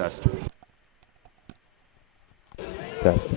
Test. Test.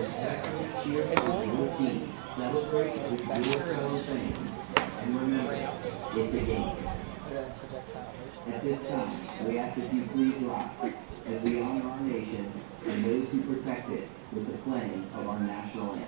It's only your team. Celebrate with your fellow fans. And remember, it's a game. At this time, we ask that you please rise as we honor our nation and those who protect it with the playing of our national anthem.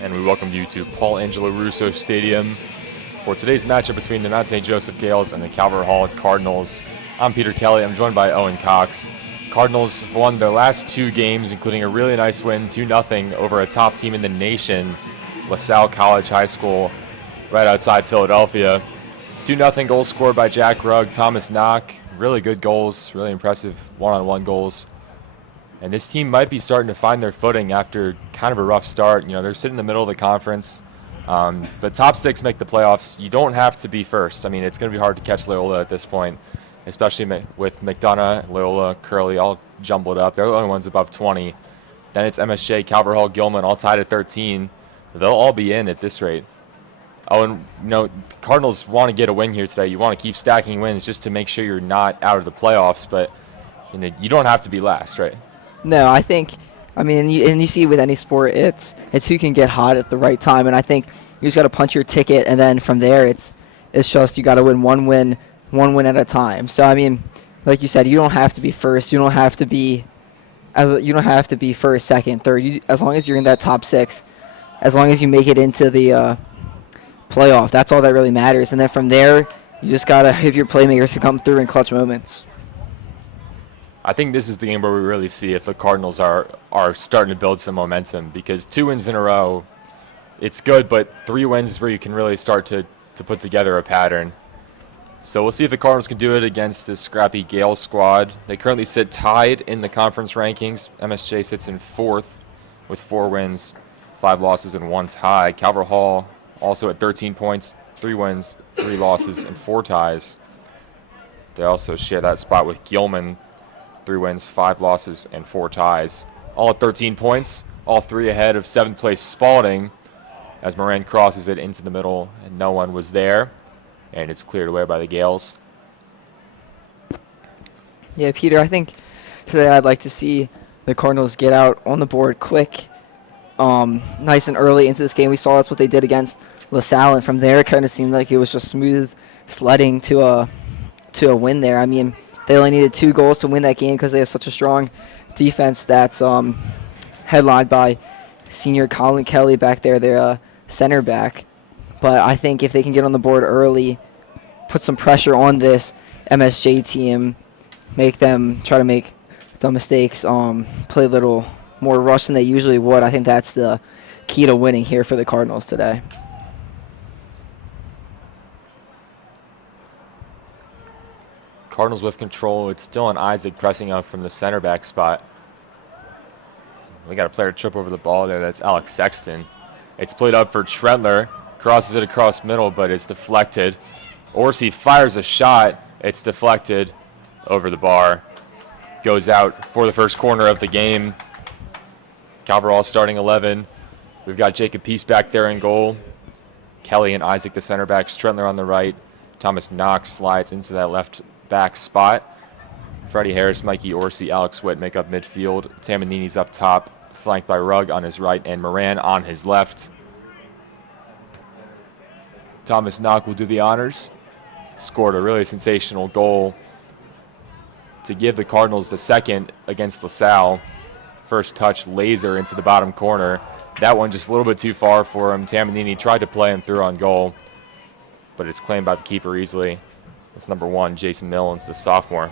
And we welcome you to Paul Angelo Russo Stadium for today's matchup between the Mount St. Joseph Gales and the Calvert Hall Cardinals. I'm Peter Kelly. I'm joined by Owen Cox. Cardinals won their last two games, including a really nice win, 2-0 over a top team in the nation, LaSalle College High School, right outside Philadelphia. 2-0 goals scored by Jack Rugg, Thomas Knock. Really good goals, really impressive one-on-one goals. And this team might be starting to find their footing after kind of a rough start. You know, they're sitting in the middle of the conference. The top six make the playoffs. You don't have to be first. I mean, it's going to be hard to catch Loyola at this point, especially with McDonough, Loyola, Curley all jumbled up. They're the only ones above 20. Then it's MSJ, Calvert Hall, Gilman, all tied at 13. They'll all be in at this rate. Oh, and you know, Cardinals want to get a win here today. You want to keep stacking wins just to make sure you're not out of the playoffs, but you don't have to be last, right? No, I think, you see with any sport, it's who can get hot at the right time, and I think you just got to punch your ticket, and then from there, it's just you got to win one win at a time. So like you said, you don't have to be first. You don't have to be first, second, third. As long as you're in that top six, as long as you make it into the playoff, that's all that really matters. And then from there, you just got to have your playmakers to come through in clutch moments. I think this is the game where we really see if the Cardinals are starting to build some momentum, because 2 wins in a row, it's good, but 3 wins is where you can really start to put together a pattern. So we'll see if the Cardinals can do it against this scrappy Gales squad. They currently sit tied in the conference rankings. MSJ sits in 4th with 4 wins, 5 losses, and 1 tie. Calvert Hall also at 13 points, 3 wins, 3 losses, and 4 ties. They also share that spot with Gilman, 3 wins, 5 losses, and 4 ties. All at 13 points, all 3 ahead of 7th place Spalding, as Moran crosses it into the middle, and no one was there, and it's cleared away by the Gales. Yeah, Peter, I think today I'd like to see the Cardinals get out on the board quick, nice and early into this game. We saw that's what they did against LaSalle, and from there it kind of seemed like it was just smooth sledding to a win there. They only needed 2 goals to win that game because they have such a strong defense that's headlined by senior Colin Kelly back there, their center back. But I think if they can get on the board early, put some pressure on this MSJ team, make them try to make the mistakes, play a little more rush than they usually would, I think that's the key to winning here for the Cardinals today. Cardinals with control. It's still on Isaac pressing up from the center back spot. We got a player trip over the ball there. That's Alex Sexton. It's played up for Trentler. Crosses it across middle, but it's deflected. Orsi fires a shot. It's deflected over the bar. Goes out for the first corner of the game. Calvert Hall starting 11 We've got Jacob Peace back there in goal. Kelly and Isaac, the center backs. Trentler on the right. Thomas Knox slides into that left back spot. Freddie Harris, Mikey Orsi, Alex Witt make up midfield. Tamanini's up top, flanked by Rugg on his right and Moran on his left. Thomas Knox will do the honors. Scored a really sensational goal to give the Cardinals the second against LaSalle. First touch, laser into the bottom corner. That one just a little bit too far for him. Tamanini tried to play him through on goal, but it's claimed by the keeper easily. That's number 1, Jason Millens, the sophomore.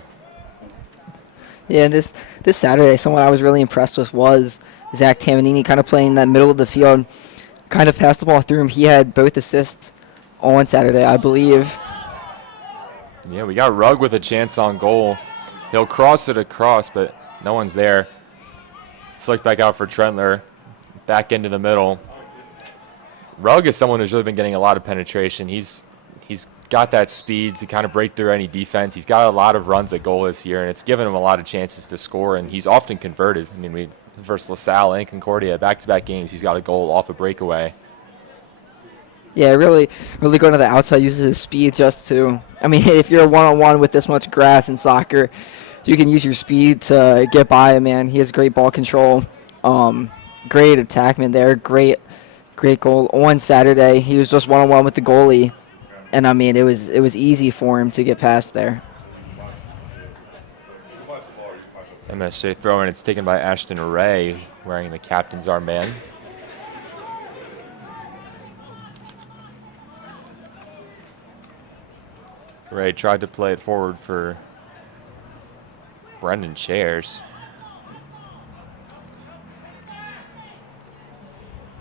Yeah, this Saturday, someone I was really impressed with was Zach Tamanini, kind of playing that middle of the field, kind of passed the ball through him. He had both assists on Saturday, I believe. Yeah, we got Rugg with a chance on goal. He'll cross it across, but no one's there. Flicked back out for Trentler. Back into the middle. Rugg is someone who's really been getting a lot of penetration. He's got that speed to kind of break through any defense. He's got a lot of runs at goal this year, and it's given him a lot of chances to score, and he's often converted. I mean, we versus LaSalle and Concordia, back-to-back games, he's got a goal off a breakaway. Yeah, really going to the outside, uses his speed just to, I mean, if you're one-on-one with this much grass in soccer, you can use your speed to get by a man. He has great ball control, great attackman there, great goal on Saturday. He was just one-on-one with the goalie, and I mean, it was easy for him to get past there. MSJ throw-in, it's taken by Ashton Ray, wearing the captain's armband. Ray tried to play it forward for Brendan Chairs.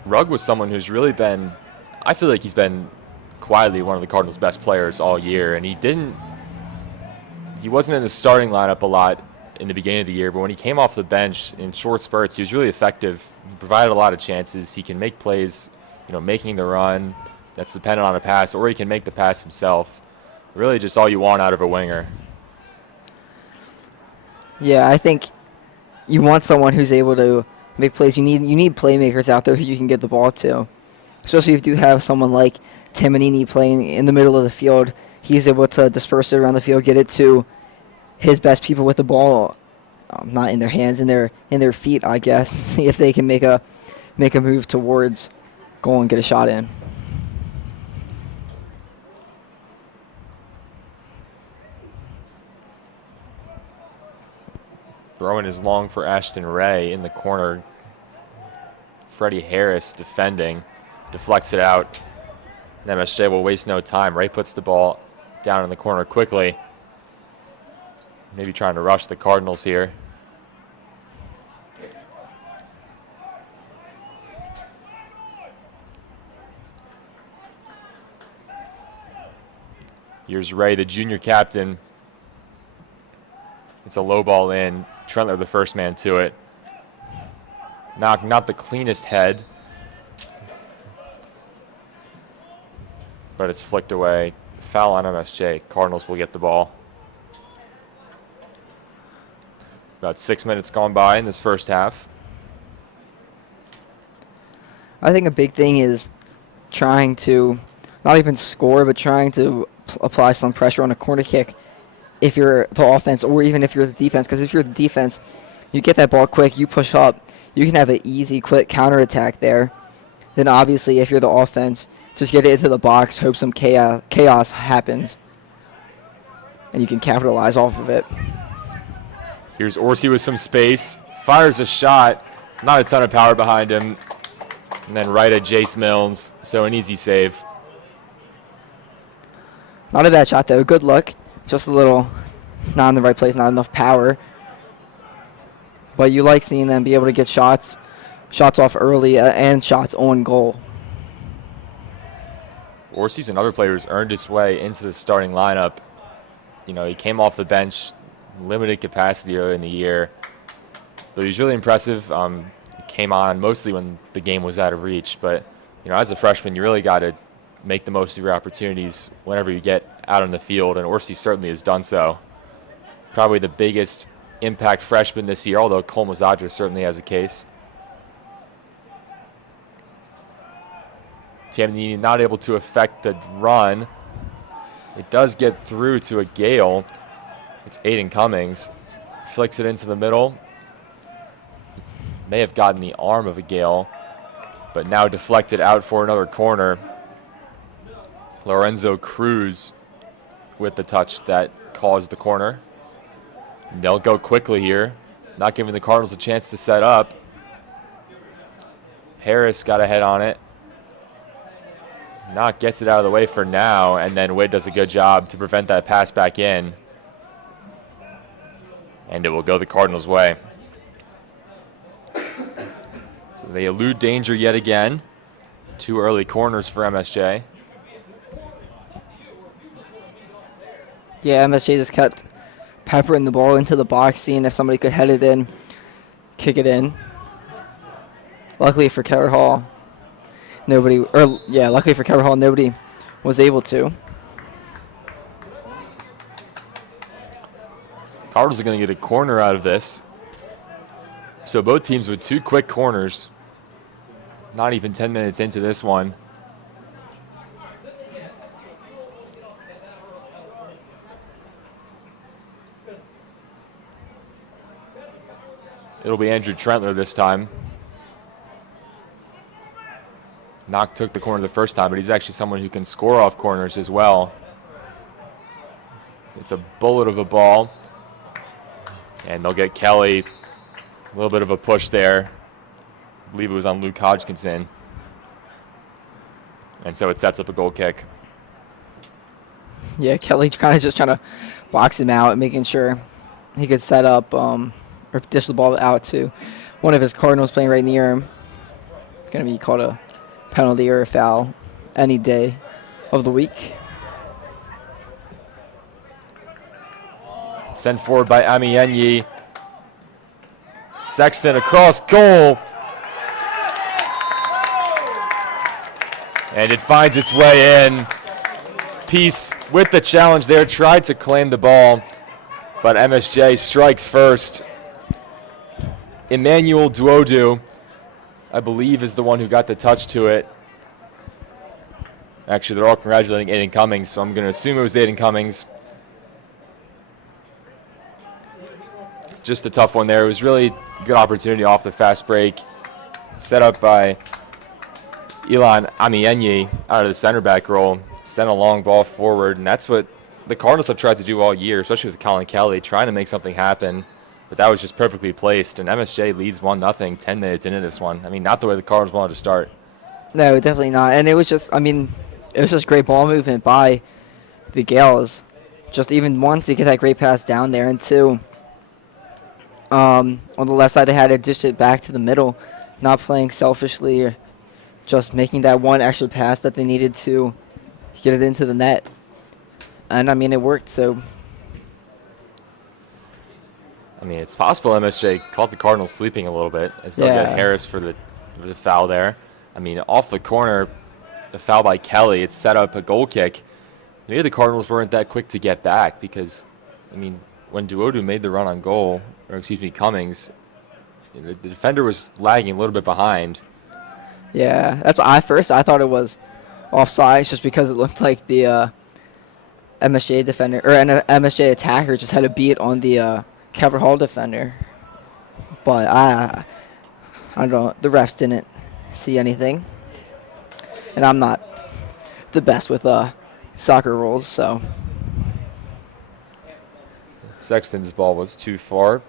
Rugg was someone who's really been, I feel like he's been quietly one of the Cardinals' best players all year, and he wasn't in the starting lineup a lot in the beginning of the year, but when he came off the bench in short spurts, he was really effective. He provided a lot of chances. He can make plays, making the run that's dependent on a pass, or he can make the pass himself. Really just all you want out of a winger. Yeah, I think you want someone who's able to make plays. You need playmakers out there who you can get the ball to. Especially if you do have someone like Tamanini playing in the middle of the field. He's able to disperse it around the field, get it to his best people with the ball, not in their hands, in their feet, I guess, if they can make a move towards goal and get a shot in. Throwing is long for Ashton Ray in the corner. Freddie Harris defending, deflects it out. And MSJ will waste no time. Ray puts the ball down in the corner quickly. Maybe trying to rush the Cardinals here. Here's Ray, the junior captain. It's a low ball in. Trentler, the first man to it. Not the cleanest head, but it's flicked away. Foul on MSJ. Cardinals will get the ball. About 6 minutes gone by in this first half. I think a big thing is trying to not even score, but trying to apply some pressure on a corner kick if you're the offense or even if you're the defense. Because if you're the defense, you get that ball quick, you push up, you can have an easy, quick counterattack there. Then obviously if you're the offense, just get it into the box, hope some chaos happens, and you can capitalize off of it. Here's Orsi with some space, fires a shot, not a ton of power behind him, and then right at Jace Milnes, so an easy save. Not a bad shot though, good look, just a little not in the right place, not enough power. But you like seeing them be able to get shots off early and shots on goal. Orsi's another player who's earned his way into the starting lineup. He came off the bench, limited capacity earlier in the year, but he's really impressive. Came on mostly when the game was out of reach, but as a freshman, you really got to make the most of your opportunities whenever you get out on the field, and Orsi certainly has done so. Probably the biggest impact freshman this year, although Cole Mazadra certainly has a case. Tamanini not able to affect the run. It does get through to a Gale. It's Aiden Cummings. Flicks it into the middle. May have gotten the arm of a Gale, but now deflected out for another corner. Lorenzo Cruz with the touch that caused the corner. They'll go quickly here, not giving the Cardinals a chance to set up. Harris got a head on it. Knock gets it out of the way for now, and then Witt does a good job to prevent that pass back in. And it will go the Cardinals' way. So they elude danger yet again. 2 early corners for MSJ. Yeah, MSJ just kept peppering the ball into the box, seeing if somebody could head it in, kick it in. Luckily for Calvert Hall, nobody was able to. Cardinals are going to get a corner out of this. So both teams with 2 quick corners. Not even 10 minutes into this one. It'll be Andrew Trentler this time. Knock took the corner the first time, but he's actually someone who can score off corners as well. It's a bullet of a ball. And they'll get Kelly. A little bit of a push there. I believe it was on Luke Hodgkinson. And so it sets up a goal kick. Yeah, Kelly kind of just trying to box him out and making sure he could set up or dish the ball out to one of his Cardinals playing right near him. It's going to be called a penalty or a foul any day of the week. Sent forward by Amienyi. Sexton across goal. And it finds its way in. Peace with the challenge there. Tried to claim the ball, but MSJ strikes first. Emmanuel Duodu, I believe, is the one who got the touch to it. Actually, they're all congratulating Aiden Cummings, so I'm going to assume it was Aiden Cummings. Just a tough one there. It was really a good opportunity off the fast break. Set up by Elon Amienyi out of the center back role. Sent a long ball forward, and that's what the Cardinals have tried to do all year, especially with Colin Kelly, trying to make something happen. But that was just perfectly placed, and MSJ leads 1-0 10 minutes into this one. I mean, not the way the Cardinals wanted to start. No, definitely not. And it was just, it was just great ball movement by the Gales. Just even one, to get that great pass down there, and two, on the left side, they had to dish it back to the middle, not playing selfishly, or just making that one extra pass that they needed to get it into the net. And, it worked, so. It's possible MSJ caught the Cardinals sleeping a little bit as they'll get Harris for the foul there. Off the corner, the foul by Kelly, it set up a goal kick. Maybe the Cardinals weren't that quick to get back because, when Duodu made the run on goal, Cummings, the defender was lagging a little bit behind. Yeah, that's what I thought it was offside, just because it looked like the MSJ defender or an MSJ attacker just had a beat on the Calvert Hall defender. But I don't know, the refs didn't see anything, and I'm not the best with soccer rules, so. Sexton's ball was too far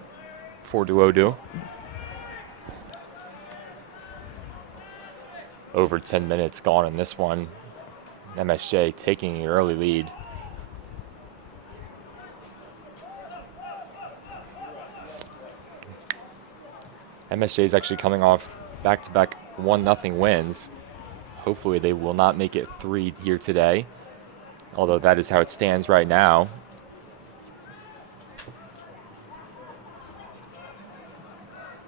for Duodu. Over 10 minutes gone in this one. MSJ taking an early lead. MSJ is actually coming off back-to-back 1-0 wins. Hopefully they will not make it 3 here today, although that is how it stands right now.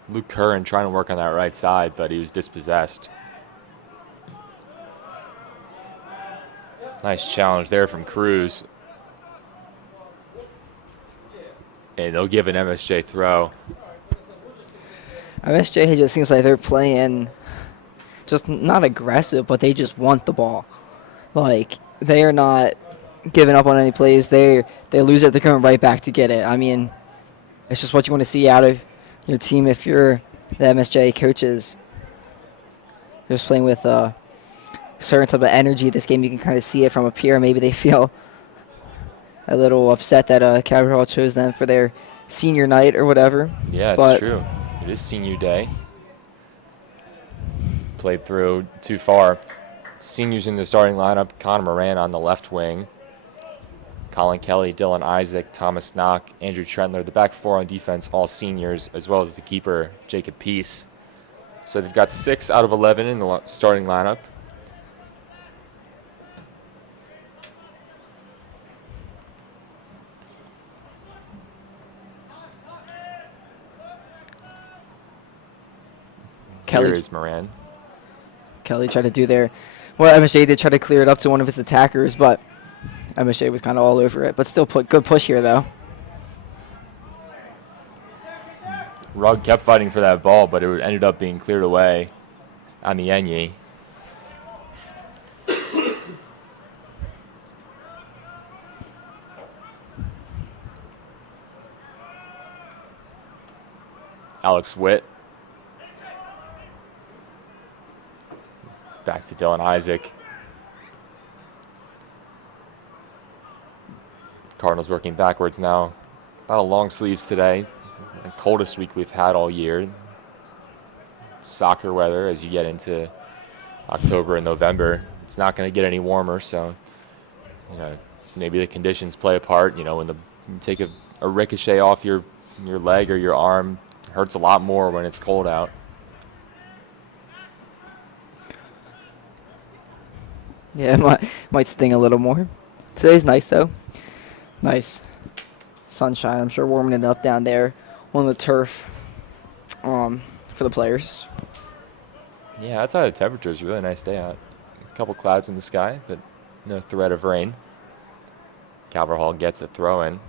Luke Curran trying to work on that right side, but he was dispossessed. Nice challenge there from Cruz. And they'll give an MSJ throw. MSJ just seems like they're playing just not aggressive, but they just want the ball. Like, they are not giving up on any plays. They lose it, they're going right back to get it. I mean, it's just what you want to see out of your team if you're the MSJ coaches. Just playing with a certain type of energy this game. You can kind of see it from up here. Maybe they feel a little upset that Calvert Hall chose them for their senior night or whatever. Yeah, it's true. It is senior day. Played through too far. Seniors in the starting lineup: Connor Moran on the left wing, Colin Kelly, Dylan Isaac, Thomas Knock, Andrew Trentler. The back four on defense, all seniors, as well as the keeper, Jacob Peace. So they've got 6 out of 11 in the starting lineup. Here is Moran. Kelly tried to do MSJ did try to clear it up to one of his attackers, but MSJ was kind of all over it. But still, good push here, though. Rugg kept fighting for that ball, but it ended up being cleared away. Amienyi. Alex Witt. Back to Dylan Isaac. Cardinals working backwards now. A lot of long sleeves today. The coldest week we've had all year. Soccer weather as you get into October and November. It's not going to get any warmer, so maybe the conditions play a part. When you take a ricochet off your leg or your arm, it hurts a lot more when it's cold out. Yeah, it might sting a little more. Today's nice, though. Nice sunshine. I'm sure warming it up down there on the turf for the players. Yeah, outside the temperature is a really nice day out. A couple clouds in the sky, but no threat of rain. Calvert Hall gets a throw in.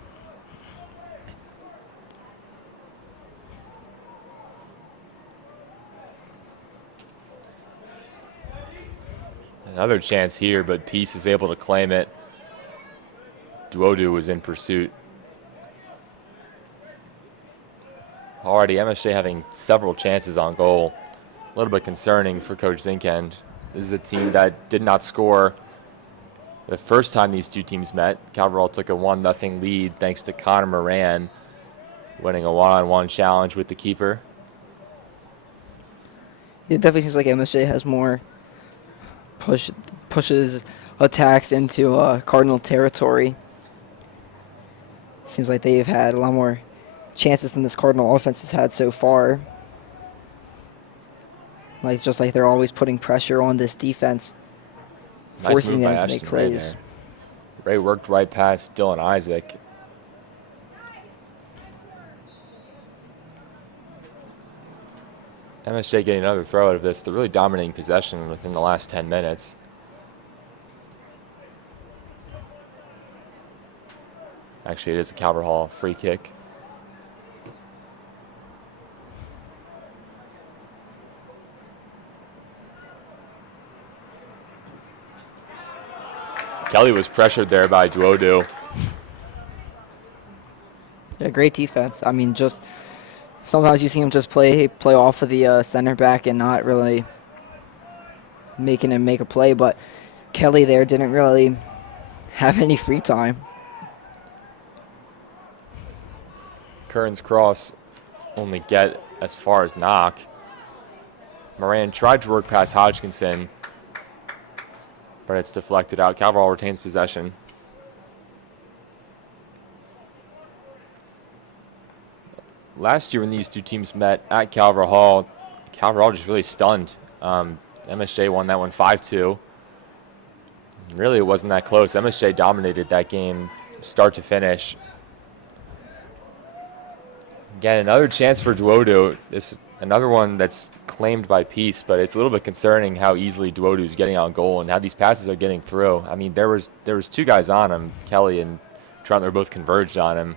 Another chance here, but Peace is able to claim it. Duodu was in pursuit. Already MSJ having several chances on goal. A little bit concerning for Coach Zinkend. This is a team that did not score the first time these two teams met. Calvert Hall took a 1-0 lead thanks to Connor Moran winning a one-on-one challenge with the keeper. It definitely seems like MSJ has more pushes attacks into Cardinal territory. Seems like they've had a lot more chances than this Cardinal offense has had so far. Just like they're always putting pressure on this defense, forcing them to make plays. Ray worked right past Dylan Isaac. MSJ getting another throw out of this. They're really dominating possession within the last 10 minutes. Actually, it is a Calvert Hall free kick. Kelly was pressured there by Duodu. Yeah, great defense. I mean, just sometimes you see him just play off of the center back and not really making him make a play, but Kelly there didn't really have any free time. Kern's cross only get as far as Knock. Moran tried to work past Hodgkinson, but it's deflected out. Calvert Hall retains possession. Last year when these two teams met at Calvert Hall just really stunned. MSJ won that one 5-2. Really, it wasn't that close. MSJ dominated that game start to finish. Again, another chance for Duodu. This another one that's claimed by Peace, but it's a little bit concerning how easily Duodu is getting on goal and how these passes are getting through. I mean, there was two guys on him. Kelly and Trentler both converged on him.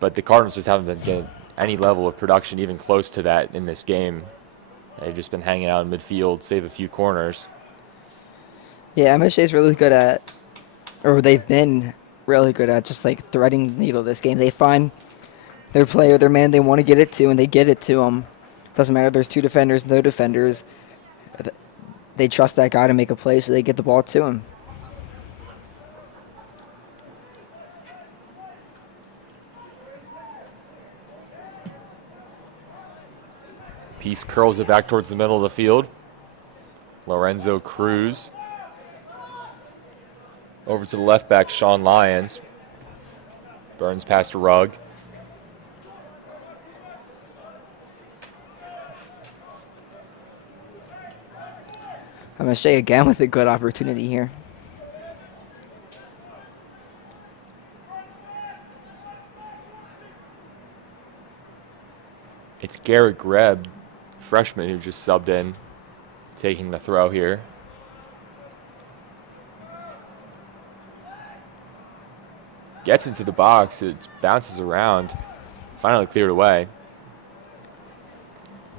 But the Cardinals just haven't been getting any level of production even close to that in this game. They've just been hanging out in midfield, save a few corners. Yeah, MSJ is really good at, or they've been really good at just like threading the needle this game. They find their player, their man they want to get it to, and they get it to them. Doesn't matter if there's two defenders, no defenders. They trust that guy to make a play, so they get the ball to him. Peace curls it back towards the middle of the field. Lorenzo Cruz. Over to the left back, Sean Lyons. Burns past Rugg. MSJ again with a good opportunity here. It's Garrett Greb, freshman, who just subbed in, taking the throw here. Gets into the box, it bounces around, finally cleared away.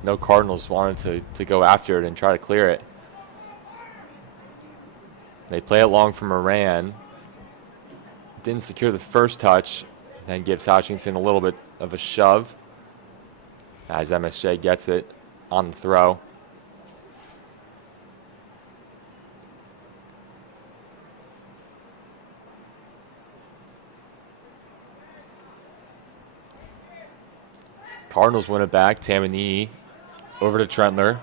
No Cardinals wanted to go after it and try to clear it. They play it long for Moran. Didn't secure the first touch, then gives Hutchinson a little bit of a shove as MSJ gets it on the throw. Cardinals win it back. Tamanini over to Trentler.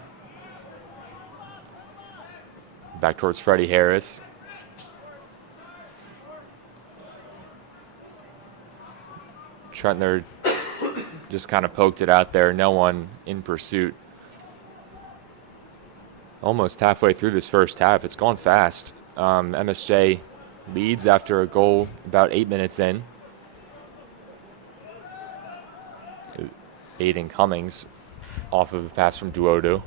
Back towards Freddie Harris. Trentler just kind of poked it out there. No one in pursuit. Almost halfway through this first half. It's gone fast. MSJ leads after a goal about 8 minutes in. Aiden Cummings off of a pass from Duodo.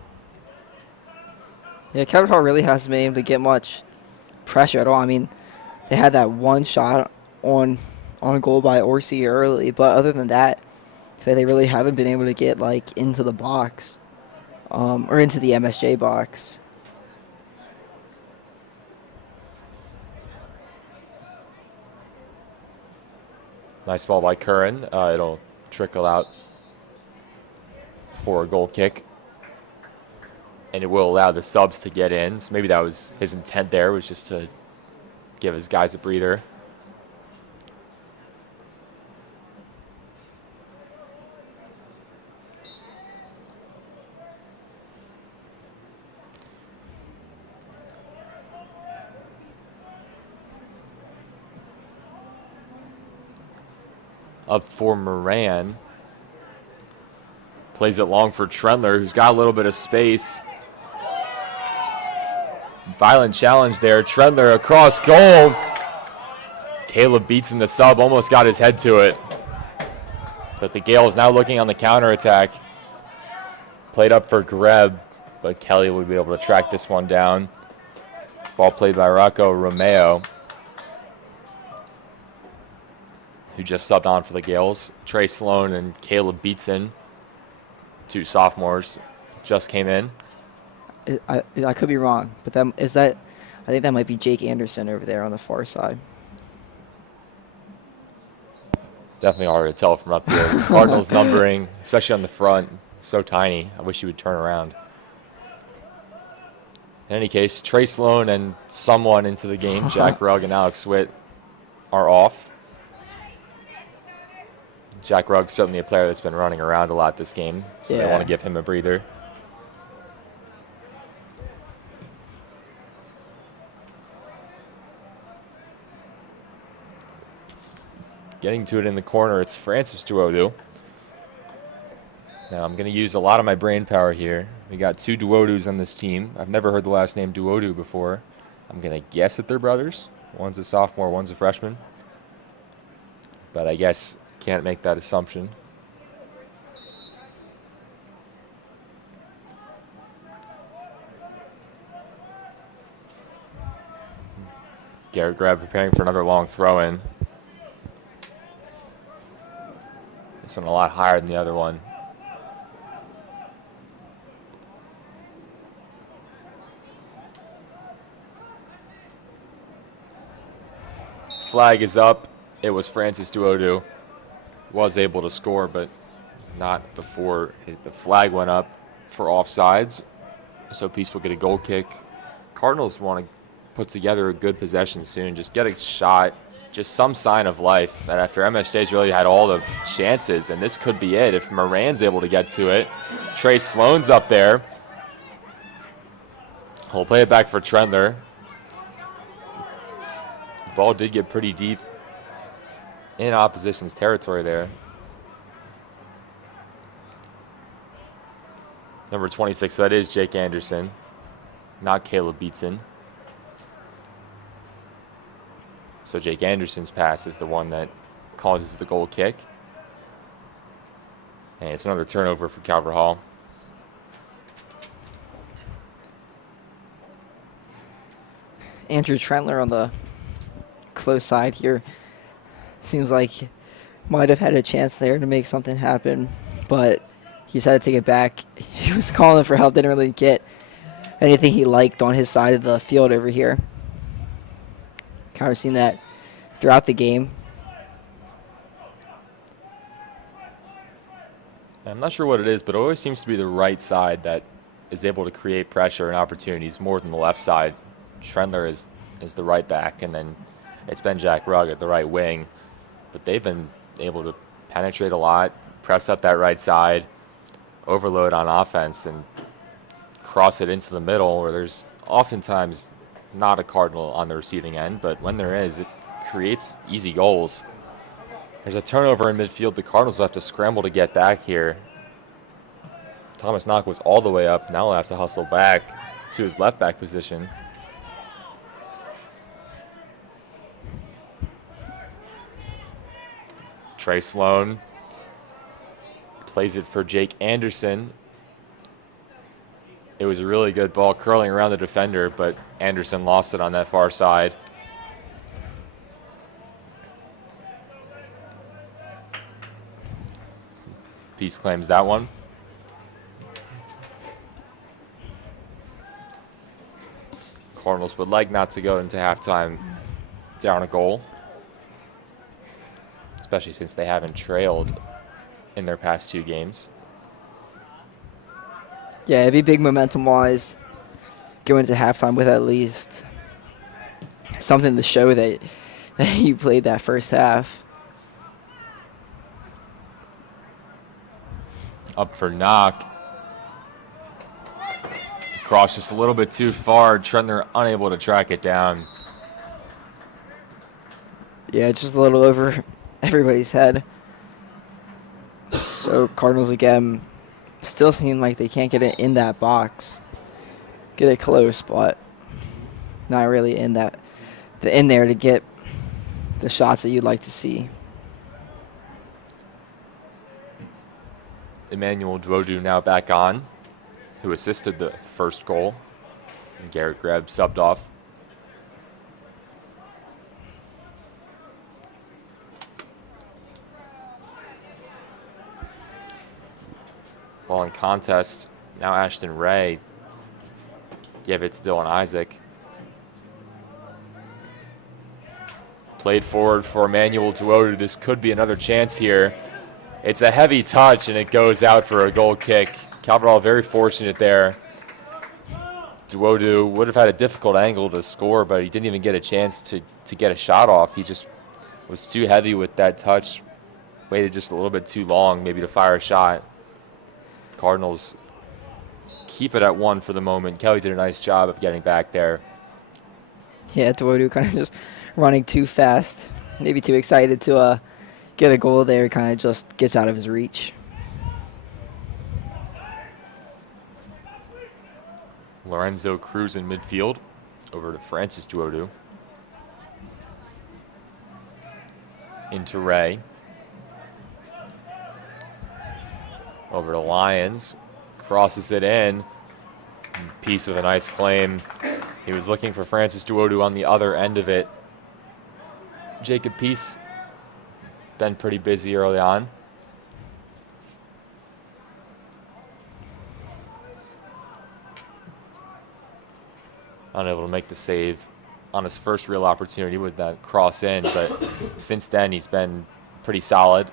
Yeah, Calvert Hall really hasn't been able to get much pressure at all. I mean, they had that one shot on goal by Orsi early, but other than that, they really haven't been able to get like into the box or into the MSJ box. Nice ball by Curran. It'll trickle out for a goal kick. And it will allow the subs to get in. So maybe that was his intent there, was just to give his guys a breather. Up for Moran. Plays it long for Trentler, who's got a little bit of space. Violent challenge there. Trentler across goal. Caleb beats in the sub, almost got his head to it. But the Gales now looking on the counterattack. Played up for Greb, but Kelly will be able to track this one down. Ball played by Rocco Romeo, who just subbed on for the Gales. Trey Sloan and Caleb Beatson, two sophomores, just came in. I could be wrong, but I think that might be Jake Anderson over there on the far side. Definitely hard to tell from up here. Cardinals numbering, especially on the front, so tiny. I wish you would turn around. In any case, Trey Sloan and someone into the game, Jack Rugg and Alex Witt, are off. Jack Rugg's certainly a player that's been running around a lot this game, so they want to give him a breather. Getting to it in the corner, it's Francis Duodo. Now I'm going to use a lot of my brain power here. We got two Duodus on this team. I've never heard the last name Duodo before. I'm going to guess that they're brothers. One's a sophomore, one's a freshman. But I guess can't make that assumption. Garrett Grab preparing for another long throw-in. This one a lot higher than the other one. Flag is up. It was Francis Duodu. Was able to score, but not before the flag went up for offsides. So Peace will get a goal kick. Cardinals want to put together a good possession soon. Just get a shot. Just some sign of life that after MSJ's really had all the chances, and this could be it if Moran's able to get to it. Trey Sloan's up there. He'll play it back for Trentler. The ball did get pretty deep in opposition's territory there. Number 26, that is Jake Anderson, not Caleb Beatson. So Jake Anderson's pass is the one that causes the goal kick. And it's another turnover for Calvert Hall. Andrew Trentler on the close side here. Seems like might have had a chance there to make something happen, but he decided to take it back. He was calling for help, didn't really get anything he liked on his side of the field over here. Kind of seen that throughout the game. I'm not sure what it is, but it always seems to be the right side that is able to create pressure and opportunities more than the left side. Trentler is the right back, and then it's been Jack Rugg at the right wing. But they've been able to penetrate a lot, press up that right side, overload on offense, and cross it into the middle where there's oftentimes not a Cardinal on the receiving end, but when there is, it creates easy goals. There's a turnover in midfield. The Cardinals will have to scramble to get back here. Thomas Knock was all the way up. Now he'll have to hustle back to his left back position. Trey Sloan plays it for Jake Anderson. It was a really good ball curling around the defender, but Anderson lost it on that far side. Peace claims that one. Cardinals would like not to go into halftime down a goal, especially since they haven't trailed in their past 2 games. Yeah, it'd be big momentum-wise going into halftime with at least something to show that you played that first half. Up for Knock. Cross just a little bit too far. Trentler unable to track it down. Yeah, just a little over everybody's head. So Cardinals again still seem like they can't get it in that box. Get it close, but not really in there to get the shots that you'd like to see. Emmanuel Duodu now back on, who assisted the first goal. And Garrett Greb subbed off. Ball in contest. Now Ashton Ray gave it to Dylan Isaac. Played forward for Emmanuel Duodu. This could be another chance here. It's a heavy touch, and it goes out for a goal kick. Calvert Hall very fortunate there. Duodu would have had a difficult angle to score, but he didn't even get a chance to get a shot off. He just was too heavy with that touch. Waited just a little bit too long, maybe to fire a shot. Cardinals keep it at 1 for the moment. Kelly did a nice job of getting back there. Yeah, Duodu kind of just running too fast, maybe too excited to get a goal there. Kind of just gets out of his reach. Lorenzo Cruz in midfield. Over to Francis Duodu. Into Ray. Over to Lyons. Crosses it in. Peace with a nice claim. He was looking for Francis Duodu on the other end of it. Jacob Peace been pretty busy early on. Unable to make the save on his first real opportunity with that cross in, but since then he's been pretty solid,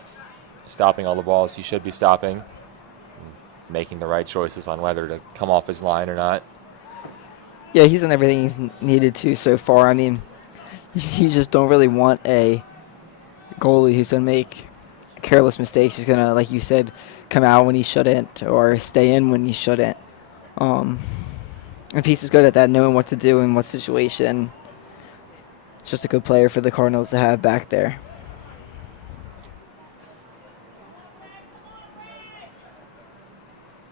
stopping all the balls he should be stopping, making the right choices on whether to come off his line or not. Yeah, he's done everything he's needed to so far. I mean, you just don't really want a goalie who's going to make careless mistakes. He's going to, like you said, come out when he shouldn't or stay in when he shouldn't. And Peace is good at that, knowing what to do in what situation. It's just a good player for the Cardinals to have back there.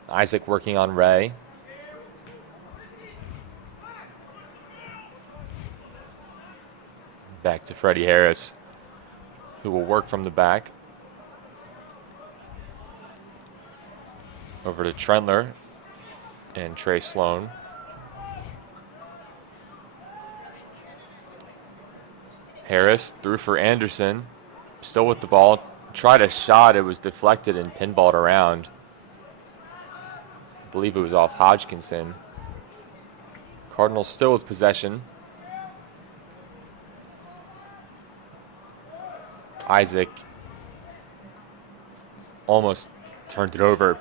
Isaac working on Ray. Back to Freddie Harris, who will work from the back. Over to Trentler and Trey Sloan. Harris threw for Anderson, still with the ball. Tried a shot, it was deflected and pinballed around. I believe it was off Hodgkinson. Cardinals still with possession. Isaac almost turned it over,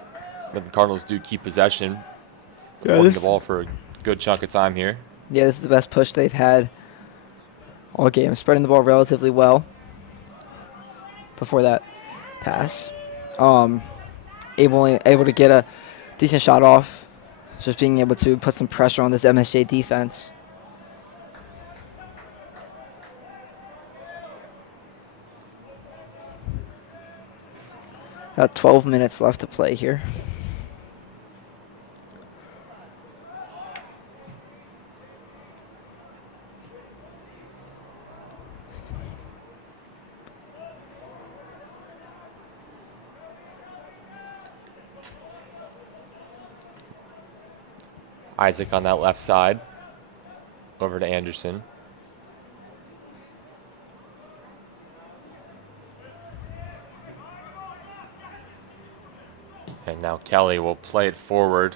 but the Cardinals do keep possession. Holding the ball for a good chunk of time here. Yeah, this is the best push they've had all game, spreading the ball relatively well before that pass. Able to get a decent shot off, just being able to put some pressure on this MSJ defense. Got 12 minutes left to play here. Isaac on that left side. Over to Anderson. And now Kelly will play it forward.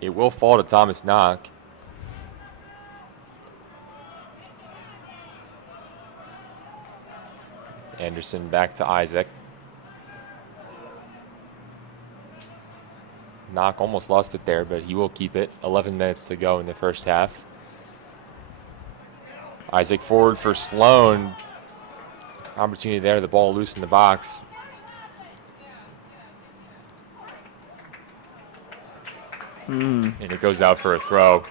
It will fall to Thomas Knock. Anderson back to Isaac. Knock almost lost it there, but he will keep it. 11 minutes to go in the first half. Isaac forward for Sloan. Opportunity there, the ball loose in the box. And it goes out for a throw.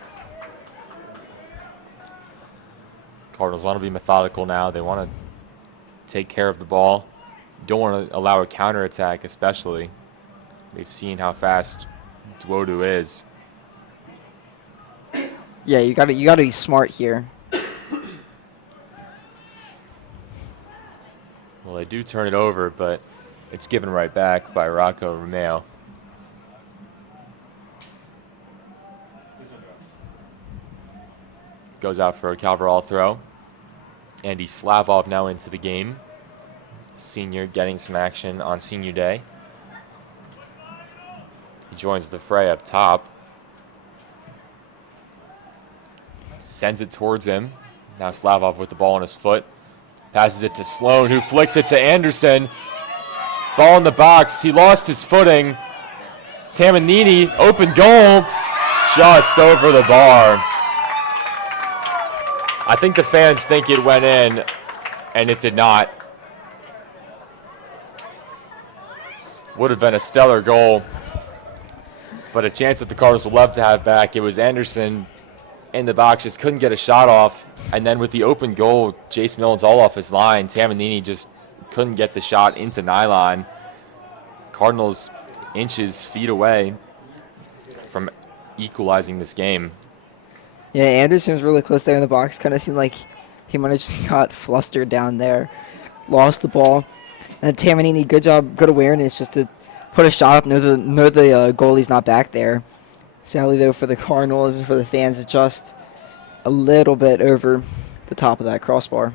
Cardinals want to be methodical now. They want to take care of the ball. Don't want to allow a counterattack, especially. They've seen how fast Duodu is. Yeah, you gotta be smart here. Well, they do turn it over, but it's given right back by Rocco Romeo. Goes out for a Calverall throw. Andy Slavov now into the game. Senior getting some action on senior day. He joins the fray up top. Sends it towards him. Now Slavov with the ball on his foot. Passes it to Sloan, who flicks it to Anderson. Ball in the box. He lost his footing. Tamanini, open goal. Just over the bar. I think the fans think it went in, and it did not. Would have been a stellar goal, but a chance that the Cardinals would love to have back. It was Anderson in the box, just couldn't get a shot off, and then with the open goal, Jace Millen's all off his line. Tamanini just couldn't get the shot into nylon. Cardinals inches, feet away from equalizing this game. Yeah, Anderson was really close there in the box. Kind of seemed like he might have just got flustered down there. Lost the ball. And Tamanini, good job, good awareness just to put a shot up. Know the goalie's not back there. Sadly, though, for the Cardinals and for the fans, it's just a little bit over the top of that crossbar.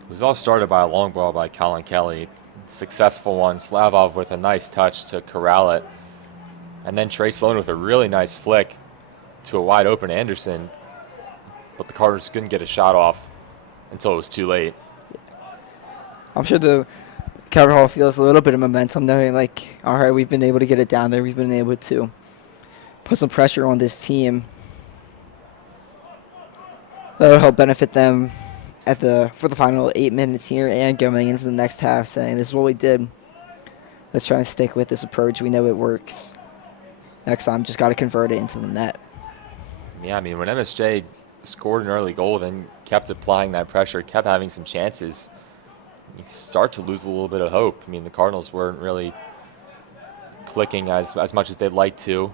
It was all started by a long ball by Colin Kelly. successful one. Slavov with a nice touch to corral it. And then Trey Sloan with a really nice flick to a wide open Anderson. But the Cardinals couldn't get a shot off until it was too late. I'm sure the Calvert Hall feels a little bit of momentum knowing, like, all right, we've been able to get it down there. We've been able to put some pressure on this team. That'll help benefit them for the final 8 minutes here and going into the next half, saying this is what we did. Let's try and stick with this approach. We know it works. Next time, just got to convert it into the net. Yeah, I mean, when MSJ scored an early goal, then kept applying that pressure, kept having some chances, you start to lose a little bit of hope. I mean, the Cardinals weren't really clicking as much as they'd like to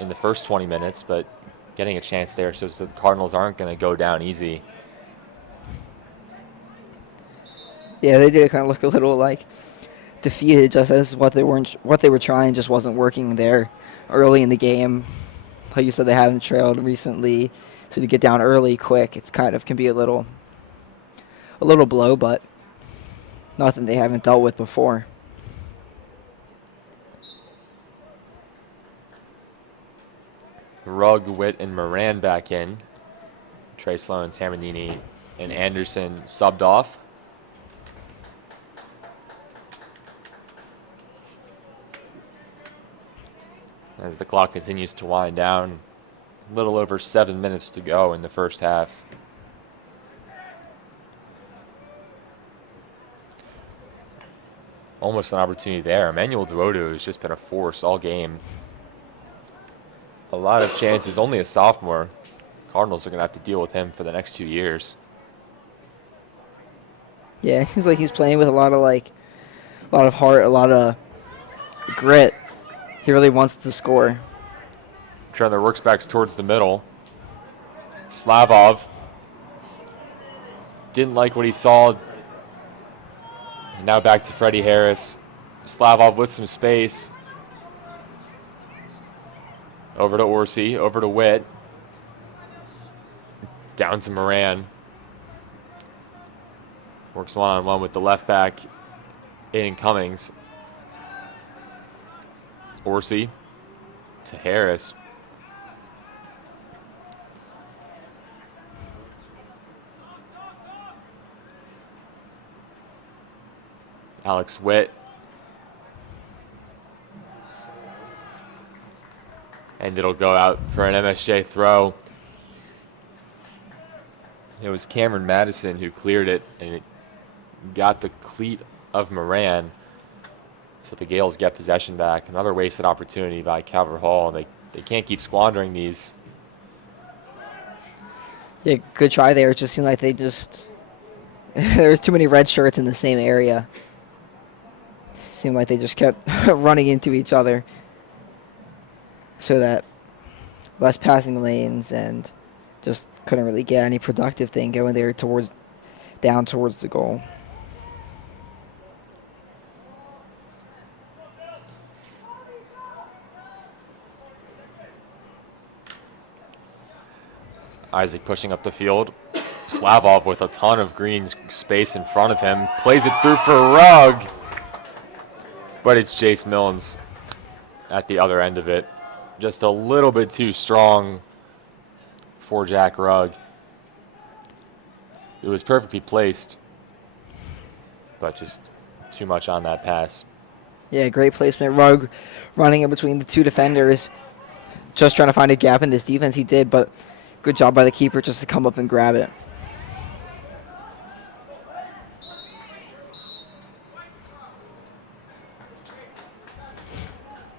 in the first 20 minutes, but getting a chance there shows that the Cardinals aren't going to go down easy. Yeah, they did kind of look a little like defeated, just as what they were trying just wasn't working there early in the game. Like you said, they hadn't trailed recently, so to get down early quick, it's kind of can be a little blow, but nothing they haven't dealt with before. Rugg, Witt, and Moran back in. Trey Sloan, Tamanini, and Anderson subbed off. As the clock continues to wind down, a little over 7 minutes to go in the first half. Almost an opportunity there. Emmanuel Duodo has just been a force all game. A lot of chances, only a sophomore. Cardinals are going to have to deal with him for the next 2 years. Yeah, it seems like he's playing with a lot of heart, a lot of grit. He really wants to score. Trentler works back towards the middle. Slavov didn't like what he saw. And now back to Freddie Harris. Slavov with some space. Over to Orsi, over to Witt. Down to Moran. Works one-on-one with the left back, Aiden Cummings. Orsi to Harris. Alex Witt. And it'll go out for an MSJ throw. It was Cameron Madison who cleared it, and it got the cleat of Moran. So the Gales get possession back. Another wasted opportunity by Calvert Hall. They can't keep squandering these. Yeah, good try there. It just seemed like there was too many red shirts in the same area. Seemed like they just kept running into each other. So that less passing lanes and just couldn't really get any productive thing going there down towards the goal. Isaac pushing up the field. Slavov with a ton of green space in front of him. Plays it through for Rugg. But it's Jace Milnes at the other end of it. Just a little bit too strong for Jack Rugg. It was perfectly placed, but just too much on that pass. Yeah, great placement. Rugg running in between the two defenders, just trying to find a gap in this defense. He did, but good job by the keeper just to come up and grab it.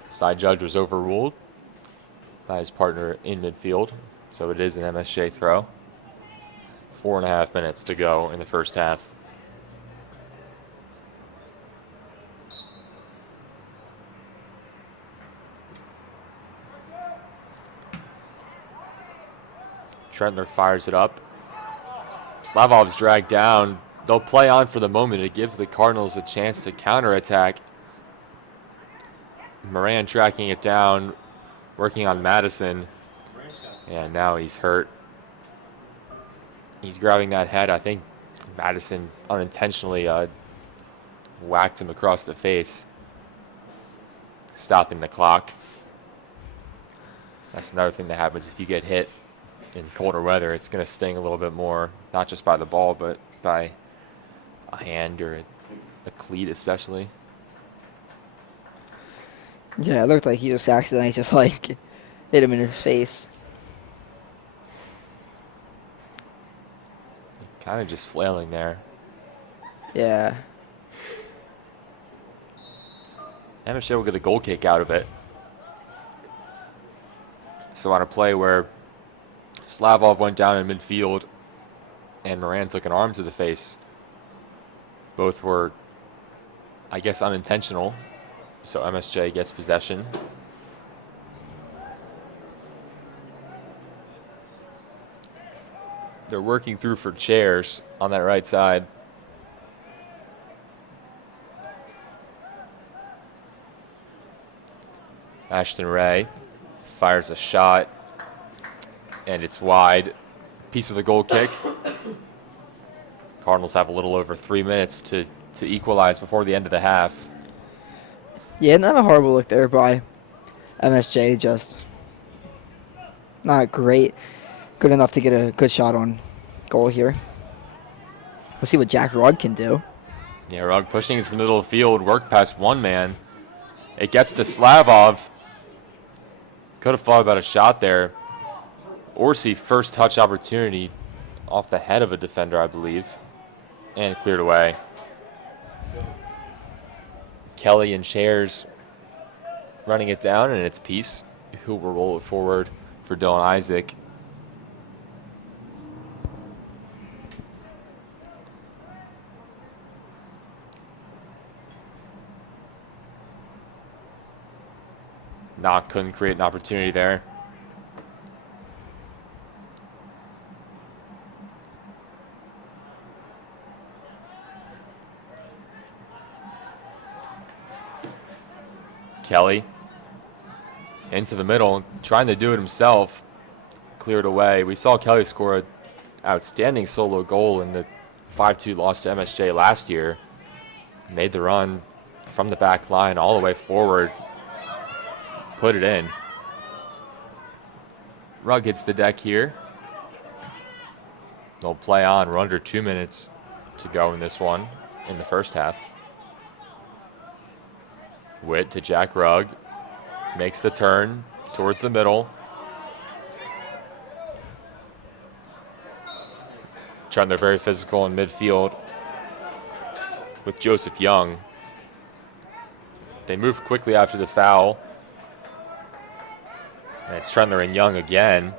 Side judge was overruled by his partner in midfield, so it is an MSJ throw. 4.5 minutes to go in the first half. Trentler fires it up. Slavov's dragged down. They'll play on for the moment. It gives the Cardinals a chance to counterattack. Moran tracking it down, working on Madison. And now he's hurt. He's grabbing that head. I think Madison unintentionally whacked him across the face, stopping the clock. That's another thing that happens if you get hit in colder weather. It's going to sting a little bit more, not just by the ball, but by a hand or a cleat especially. Yeah, it looked like he just accidentally just like hit him in his face. Kind of just flailing there. Yeah. MSJ will get a goal kick out of it. So on a play where Slavov went down in midfield and Moran took an arm to the face, both were, I guess, unintentional. So MSJ gets possession. They're working through for chairs on that right side. Ashton Ray fires a shot, and it's wide. Piece with a goal kick. Cardinals have a little over 3 minutes to equalize before the end of the half. Yeah, not a horrible look there by MSJ, just not great. Good enough to get a good shot on goal here. We'll see what Jack Rugg can do. Yeah, Rugg pushing into the middle of the field, worked past one man. It gets to Slavov. Could have thought about a shot there. Orsi, first touch opportunity off the head of a defender, I believe. And cleared away. Kelly and Chairs running it down, and it's Peace who will roll it forward for Dylan Isaac. Knock couldn't create an opportunity there. Kelly into the middle, trying to do it himself. Cleared away. We saw Kelly score an outstanding solo goal in the 5-2 loss to MSJ last year. Made the run from the back line all the way forward. Put it in. Rugg hits the deck here. They'll play on. We're under 2 minutes to go in this one in the first half. Witt to Jack Rugg. Makes the turn towards the middle. They're very physical in midfield with Joseph Young. They move quickly after the foul. And it's Trentler and Young again.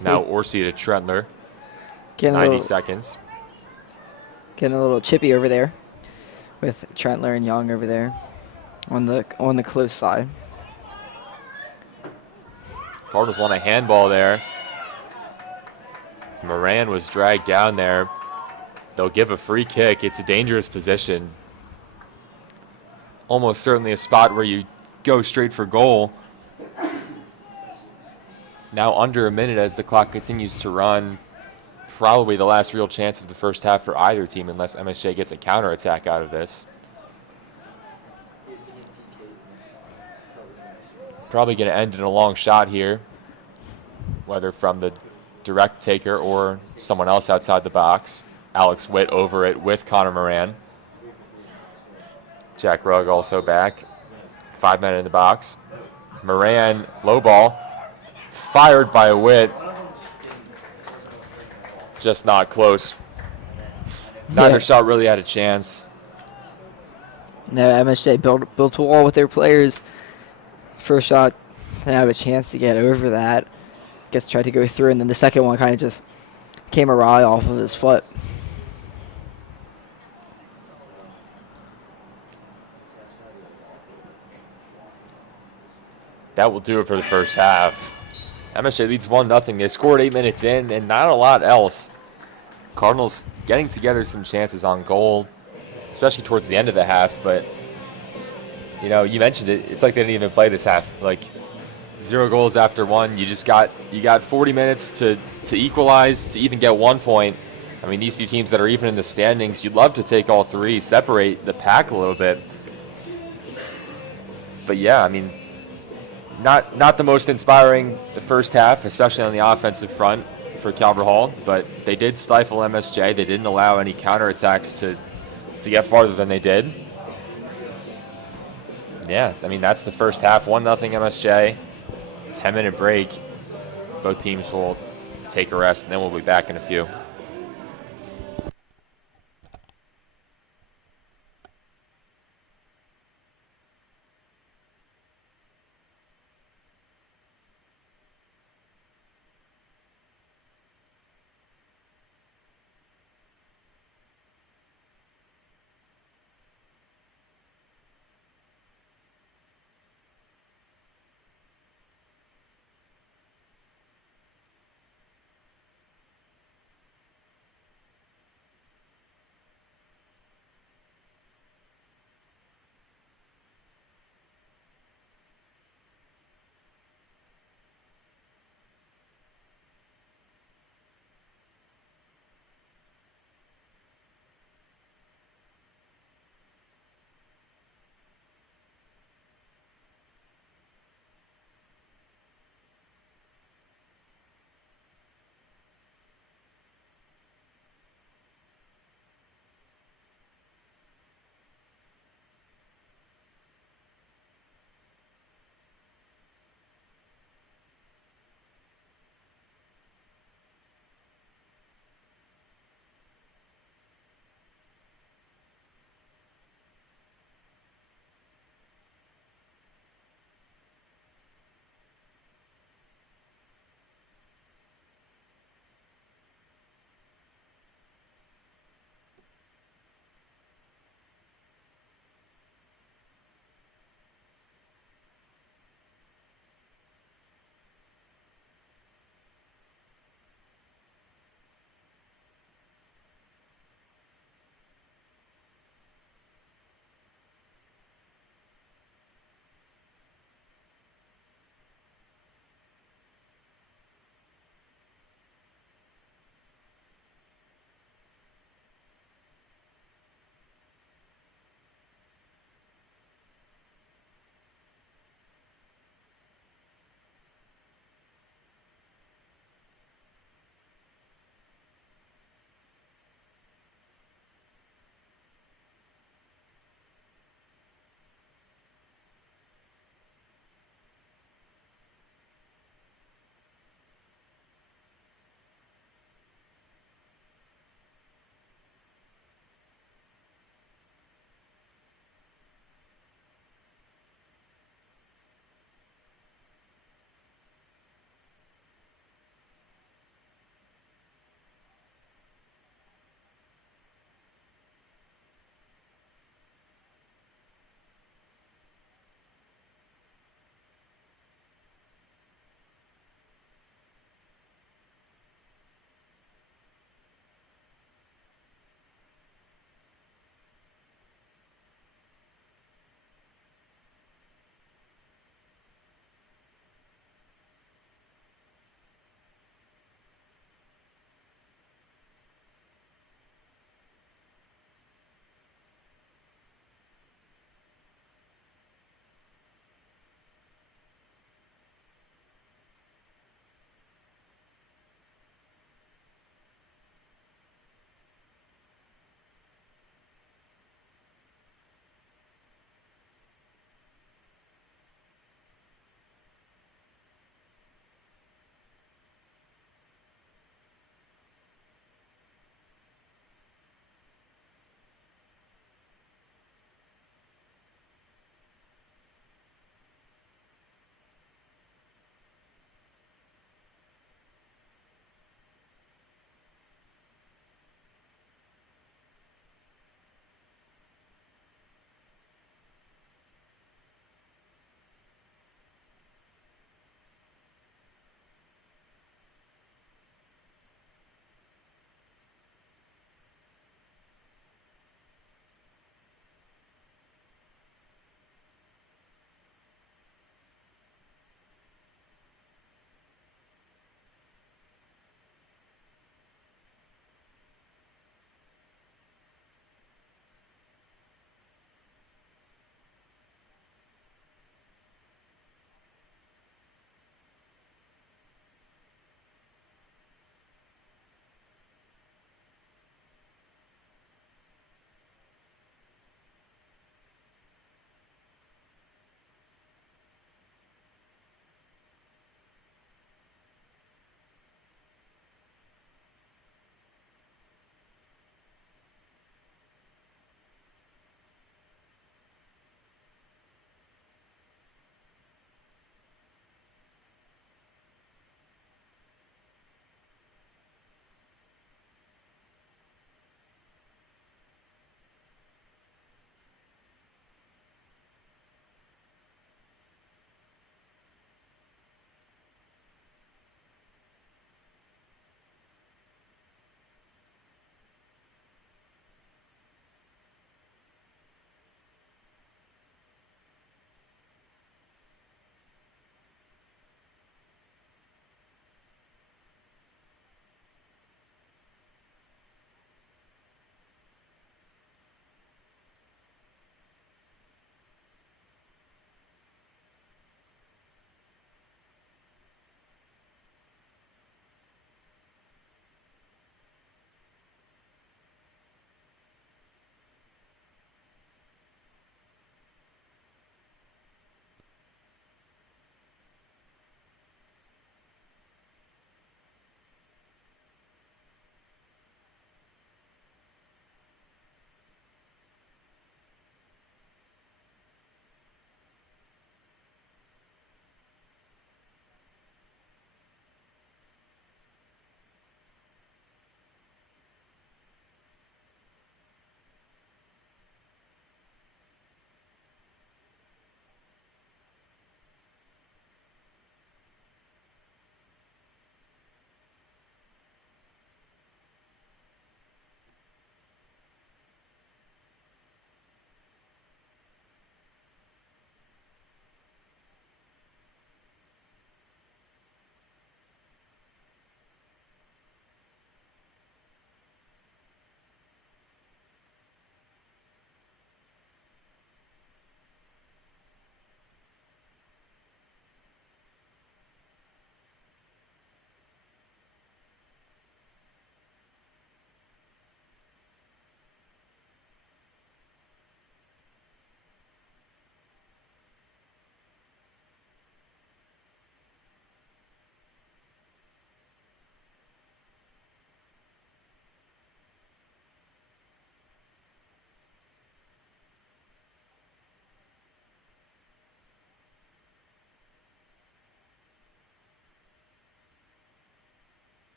Now Orsi to Trentler. 90 seconds. Getting a little chippy over there with Trentler and Young over there on the close side. Cardinals want a handball there. Moran was dragged down there. They'll give a free kick. It's a dangerous position. Almost certainly a spot where you go straight for goal. Now under a minute as the clock continues to run. Probably the last real chance of the first half for either team unless MSJ gets a counterattack out of this. Probably going to end in a long shot here, whether from the direct taker or someone else outside the box. Alex Witt over it with Connor Moran. Jack Rugg also back. 5 men in the box. Moran, low ball. Fired by Witt. Just not close. Neither shot really had a chance. No, MSJ built a wall with their players. First shot, they have a chance to get over that. Guess tried to go through, and then the second one kind of just came awry off of his foot. That will do it for the first half. MSJ leads 1-0. They scored 8 minutes in, and not a lot else. Cardinals getting together some chances on goal, especially towards the end of the half. But, you know, you mentioned it. It's like they didn't even play this half. Like, 0 goals after one. You got 40 minutes to equalize, to even get 1 point. I mean, these two teams that are even in the standings, you'd love to take all three, separate the pack a little bit. But yeah, I mean, not the most inspiring the first half, especially on the offensive front for Calvert Hall, but they did stifle MSJ. They didn't allow any counterattacks to get farther than they did. Yeah, I mean, that's the first half, 1-0 MSJ, 10-minute break. Both teams will take a rest, and then we'll be back in a few.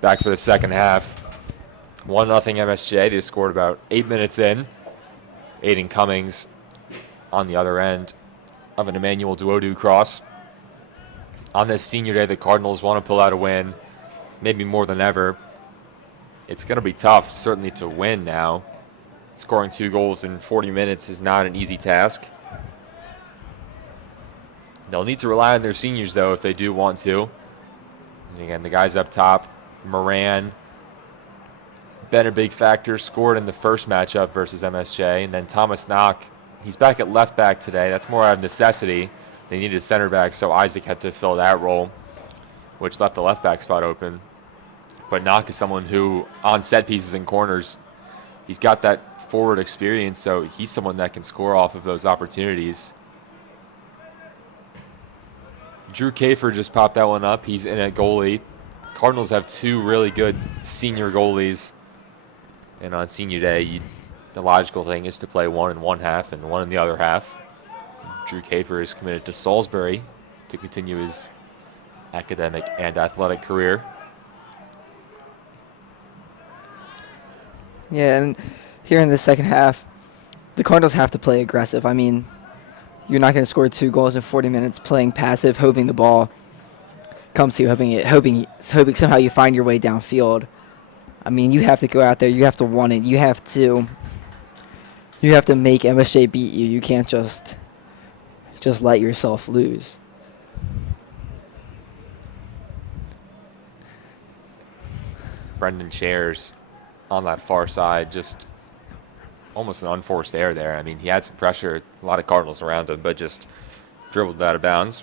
back for the second half. 1-0 MSJ. They scored about 8 minutes in. Aiden Cummings on the other end of an Emmanuel Duodu cross. On this senior day, the Cardinals want to pull out a win, maybe more than ever. It's going to be tough, certainly, to win now. Scoring 2 goals in 40 minutes is not an easy task. They'll need to rely on their seniors, though, if they do want to. And again, the guys up top, Moran, been a big factor, scored in the first matchup versus MSJ. And then Thomas Knock, he's back at left back today. That's more out of necessity. They needed a center back, so Isaac had to fill that role, which left the left back spot open. But Knock is someone who, on set pieces and corners, he's got that forward experience, so he's someone that can score off of those opportunities. Drew Kafer just popped that one up. He's in at goalie. Cardinals have 2 really good senior goalies. And on senior day, the logical thing is to play one in one half and one in the other half. Drew Kafer is committed to Salisbury to continue his academic and athletic career. Yeah, and here in the second half, the Cardinals have to play aggressive. I mean, you're not going to score 2 goals in 40 minutes playing passive, hoping the ball comes to you, hoping somehow you find your way downfield. I mean, you have to go out there. You have to want it. You have to make MSJ beat you. You can't just let yourself lose. Brendan Chairs on that far side, just almost an unforced error there. I mean, he had some pressure, a lot of Cardinals around him, but just dribbled out of bounds.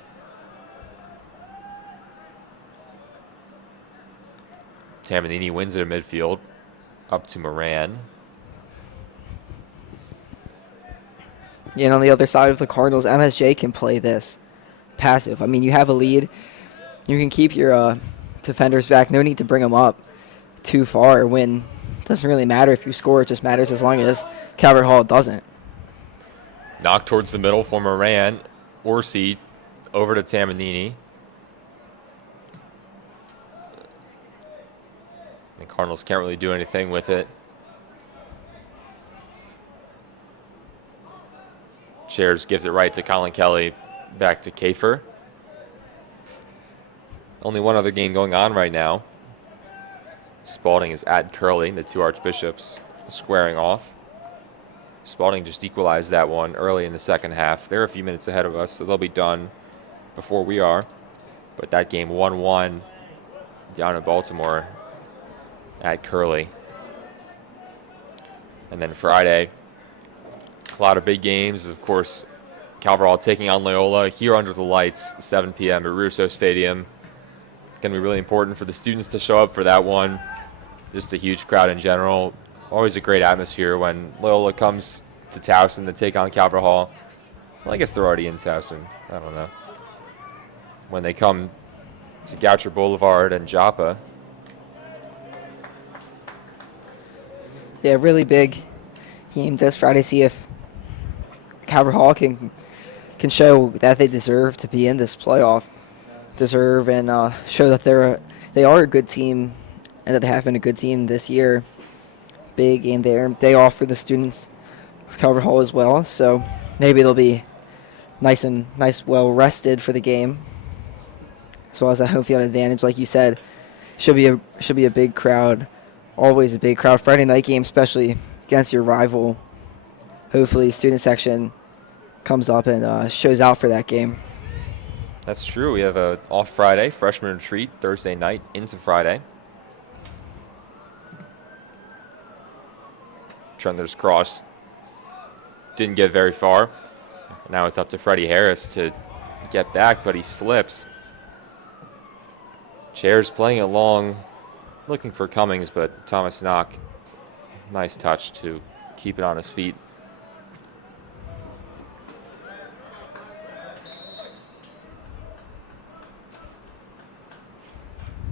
Tamanini wins it in midfield, up to Moran. Yeah, and on the other side of the Cardinals, MSJ can play this passive. I mean, you have a lead. You can keep your defenders back. No need to bring them up too far when it doesn't really matter if you score. It just matters as long as Calvert Hall doesn't. Knock towards the middle for Moran. Orsi over to Tamanini. The Cardinals can't really do anything with it. Chairs gives it right to Colin Kelly, back to Kafer. Only one other game going on right now. Spalding is at Curley, the 2 Archbishops squaring off. Spalding just equalized that one early in the second half. They're a few minutes ahead of us, so they'll be done before we are. But that game 1-1 down in Baltimore at Curley. And then Friday, a lot of big games. Of course, Calvert Hall taking on Loyola here under the lights, 7 p.m. at Russo Stadium. Going to be really important for the students to show up for that one. Just a huge crowd in general. Always a great atmosphere when Loyola comes to Towson to take on Calvert Hall. Well, I guess they're already in Towson. I don't know. When they come to Goucher Boulevard and Joppa. Yeah, really big game this Friday. See if Calvert Hall can show that they deserve to be in this playoff. Deserve and show that they are a good team and that they have been a good team this year. Big game there. Day off for the students of Calvert Hall as well, so maybe they'll be nice, well rested for the game, as well as a home field advantage, like you said. Should be a big crowd. Always a big crowd. Friday night game, especially against your rival. Hopefully, student section comes up and shows out for that game. That's true. We have a off Friday, freshman retreat, Thursday night into Friday. Trendler's cross didn't get very far. Now it's up to Freddie Harris to get back, but he slips. Chairs playing it long, looking for Cummings, but Thomas Knock, nice touch to keep it on his feet.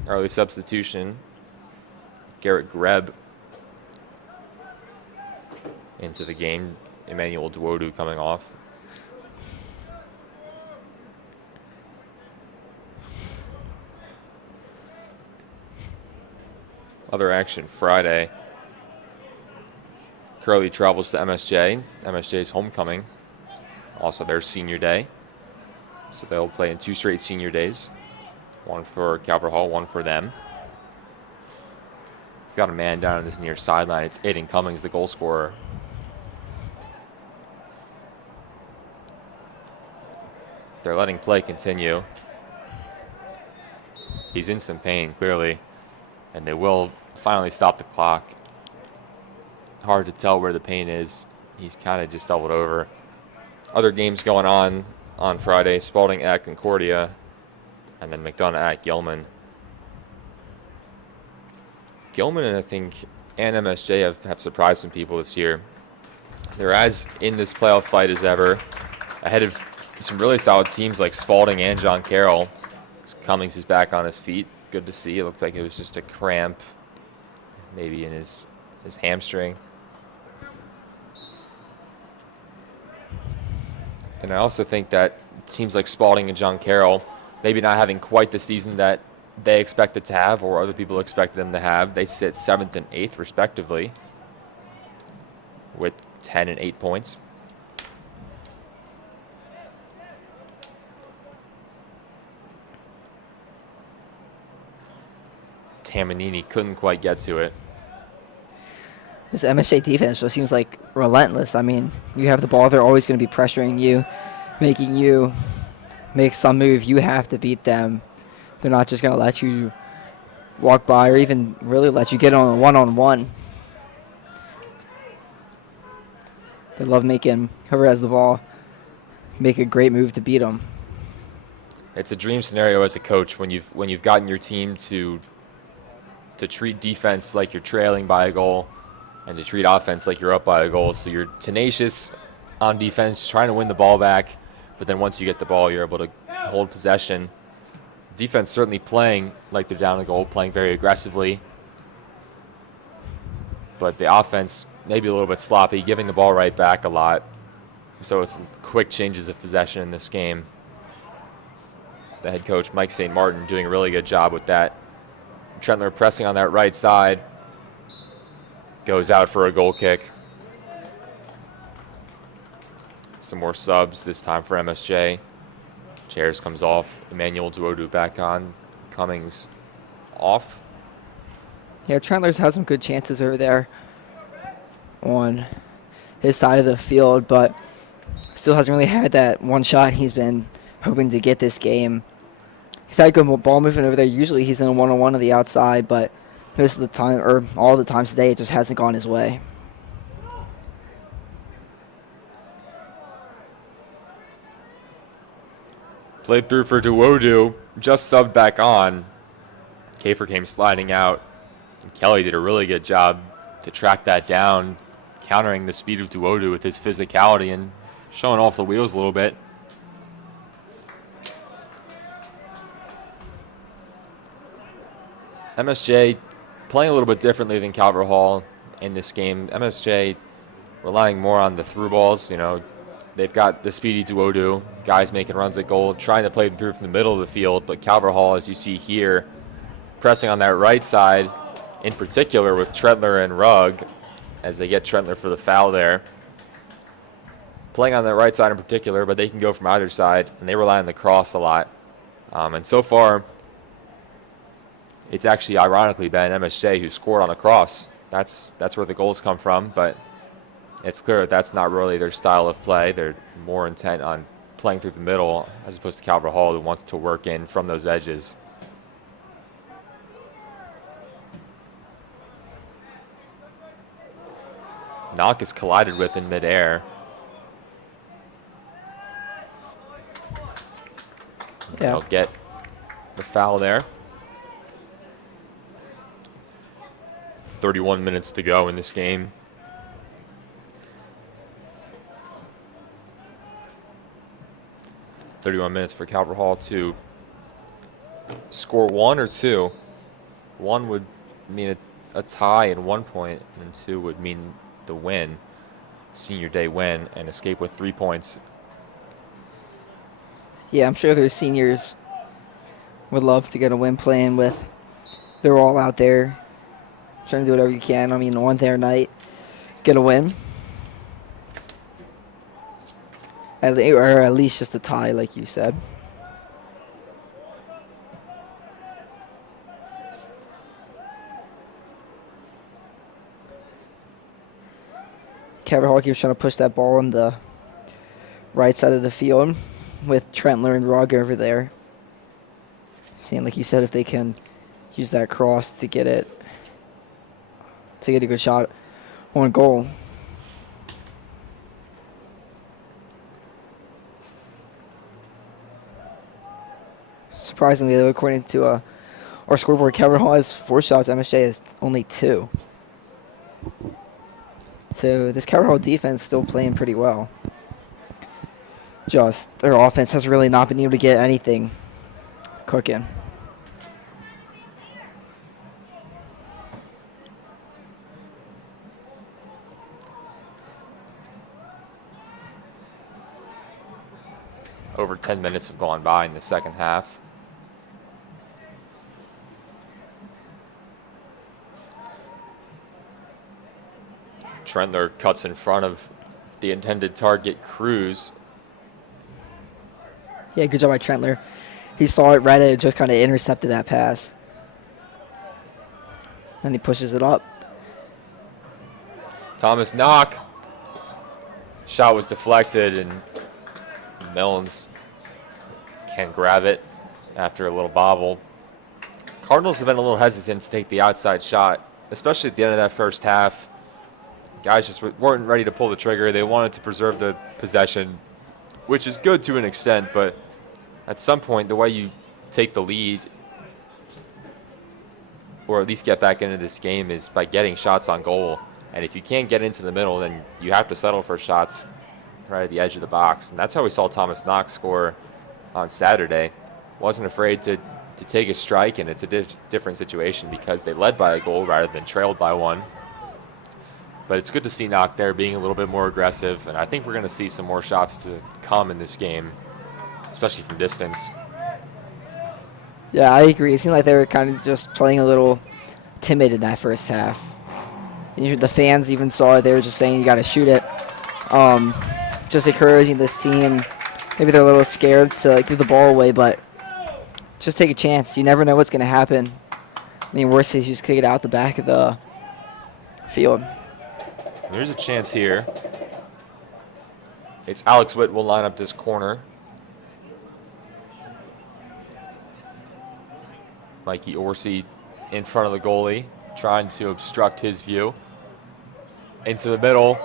Early substitution, Garrett Greb into the game. Emmanuel Duodu coming off. Other action Friday. Curly travels to MSJ. MSJ's homecoming. Also their senior day. So they'll play in 2 straight senior days. One for Calvert Hall, one for them. We've got a man down on this near sideline. It's Aiden Cummings, the goal scorer. They're letting play continue. He's in some pain, clearly. And they will finally stop the clock. Hard to tell where the pain is. He's kind of just doubled over. Other games going on Friday. Spalding at Concordia. And then McDonough at Gilman. Gilman, I think, and MSJ have surprised some people this year. They're as in this playoff fight as ever. Ahead of some really solid teams like Spalding and John Carroll. Cummings is back on his feet. Good to see. It looked like it was just a cramp, maybe in his hamstring. And I also think that teams like Spalding and John Carroll, maybe not having quite the season that they expected to have or other people expected them to have, they sit 7th and 8th respectively with 10 and 8 points. Tamanini couldn't quite get to it. This MSJ defense just seems like relentless. I mean, you have the ball, they're always going to be pressuring you, making you make some move. You have to beat them. They're not just going to let you walk by or even really let you get on a one-on-one. They love making whoever has the ball make a great move to beat them. It's a dream scenario as a coach when you've gotten your team to treat defense like you're trailing by a goal and to treat offense like you're up by a goal. So you're tenacious on defense, trying to win the ball back, but then once you get the ball, you're able to hold possession. Defense certainly playing like they're down a goal, playing very aggressively. But the offense maybe a little bit sloppy, giving the ball right back a lot. So it's quick changes of possession in this game. The head coach, Mike St. Martin, doing a really good job with that. Trentler pressing on that right side. Goes out for a goal kick. Some more subs, this time for MSJ. Chairs comes off. Emmanuel Duodu back on. Cummings off. Yeah, Trentler's had some good chances over there on his side of the field, but still hasn't really had that one shot he's been hoping to get this game. He's had good ball movement over there. Usually he's in a one-on-one on the outside, but most of the time, or all the times today, it just hasn't gone his way. Played through for Duodu, just subbed back on. Kafer came sliding out, and Kelly did a really good job to track that down, countering the speed of Duodu with his physicality and showing off the wheels a little bit. MSJ playing a little bit differently than Calvert Hall in this game. MSJ relying more on the through balls. You know, they've got the speedy Duodu, guys making runs at goal, trying to play them through from the middle of the field. But Calvert Hall, as you see here, pressing on that right side, in particular with Trentler and Rugg, as they get Trentler for the foul there. Playing on that right side in particular, but they can go from either side, and they rely on the cross a lot. And so far, it's actually ironically been MSJ who scored on a cross. That's where the goals come from, but it's clear that that's not really their style of play. They're more intent on playing through the middle as opposed to Calvert Hall, who wants to work in from those edges. Knock is collided with in midair. Yeah. They'll get the foul there. 31 minutes to go in this game. .31 minutes for Calvert Hall to score 1 or 2. 1 would mean a tie and 1 point, and 2 would mean the win, senior day win, and escape with 3 points. Yeah, I'm sure their seniors would love to get a win playing with. They're all out there trying to do whatever you can. I mean, on their night, get a win. Or at least just a tie, like you said. Calvert Hall keeps trying to push that ball on the right side of the field with Trentler and Rugg over there. Seeing, like you said, if they can use that cross to get a good shot on goal. Surprisingly, though, according to our scoreboard, Calvert Hall has 4 shots. MSJ has only 2. So this Calvert Hall defense still playing pretty well. Just their offense has really not been able to get anything cooking. Over 10 minutes have gone by in the second half. Trentler cuts in front of the intended target, Cruz. Yeah, good job by Trentler. He saw it, read it, just kind of intercepted that pass. Then he pushes it up. Thomas Knock. Shot was deflected, and Millens can grab it after a little bobble. Cardinals have been a little hesitant to take the outside shot, especially at the end of that first half. Guys just weren't ready to pull the trigger. They wanted to preserve the possession, which is good to an extent, but at some point, the way you take the lead, or at least get back into this game, is by getting shots on goal. And if you can't get into the middle, then you have to settle for shots right at the edge of the box. And that's how we saw Thomas Knox score on Saturday. Wasn't afraid to take a strike, and it's a different situation because they led by a goal rather than trailed by one. But it's good to see Knock there being a little bit more aggressive, and I think we're going to see some more shots to come in this game, especially from distance. Yeah, I agree. It seemed like they were kind of just playing a little timid in that first half. The fans even saw it. They were just saying, you got to shoot it. Just encouraging this team. Maybe they're a little scared to give the ball away, but just take a chance. You never know what's going to happen. I mean, worst case, you just kick it out the back of the field. There's a chance here. It's Alex Witt will line up this corner. Mikey Orsi in front of the goalie, trying to obstruct his view. Into the middle.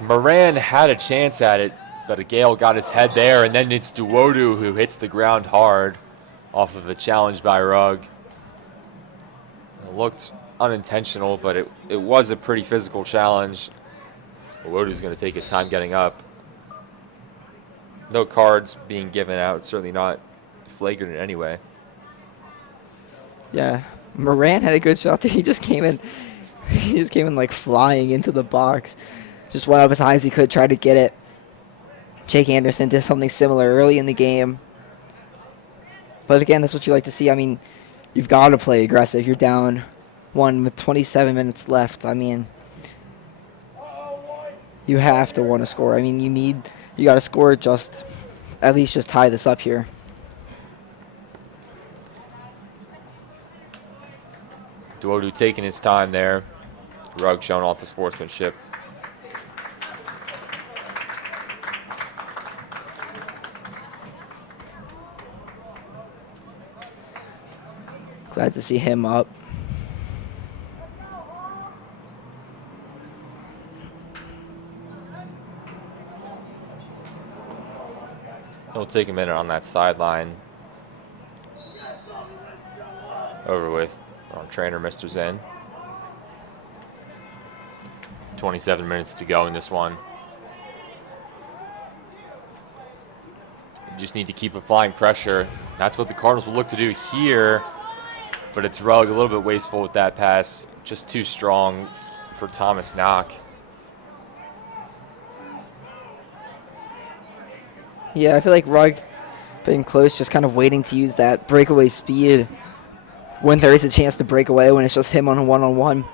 Moran had a chance at it, but Gale got his head there, and then it's Duodu who hits the ground hard off of a challenge by Rugg. It looked unintentional, but it was a pretty physical challenge. Duodu's going to take his time getting up. No cards being given out, certainly not flagrant in any way. Yeah, Moran had a good shot there. He just came in like flying into the box. Just went up as high as he could, tried to get it. Jake Anderson did something similar early in the game. But again, that's what you like to see. I mean, you've got to play aggressive. You're down 1 with 27 minutes left. I mean, you have to want to score. I mean, you got to score, just at least just tie this up here. Duodu taking his time there. Rugg showing off the sportsmanship. Glad to see him up. It'll take a minute on that sideline. Over with. Our trainer, Mr. Zen. 27 minutes to go in this one. You just need to keep applying pressure. That's what the Cardinals will look to do here. But it's Rugg a little bit wasteful with that pass. Just too strong for Thomas Knock. Yeah, I feel like Rugg being close, just kind of waiting to use that breakaway speed when there is a chance to break away, when it's just him on a one-on-one.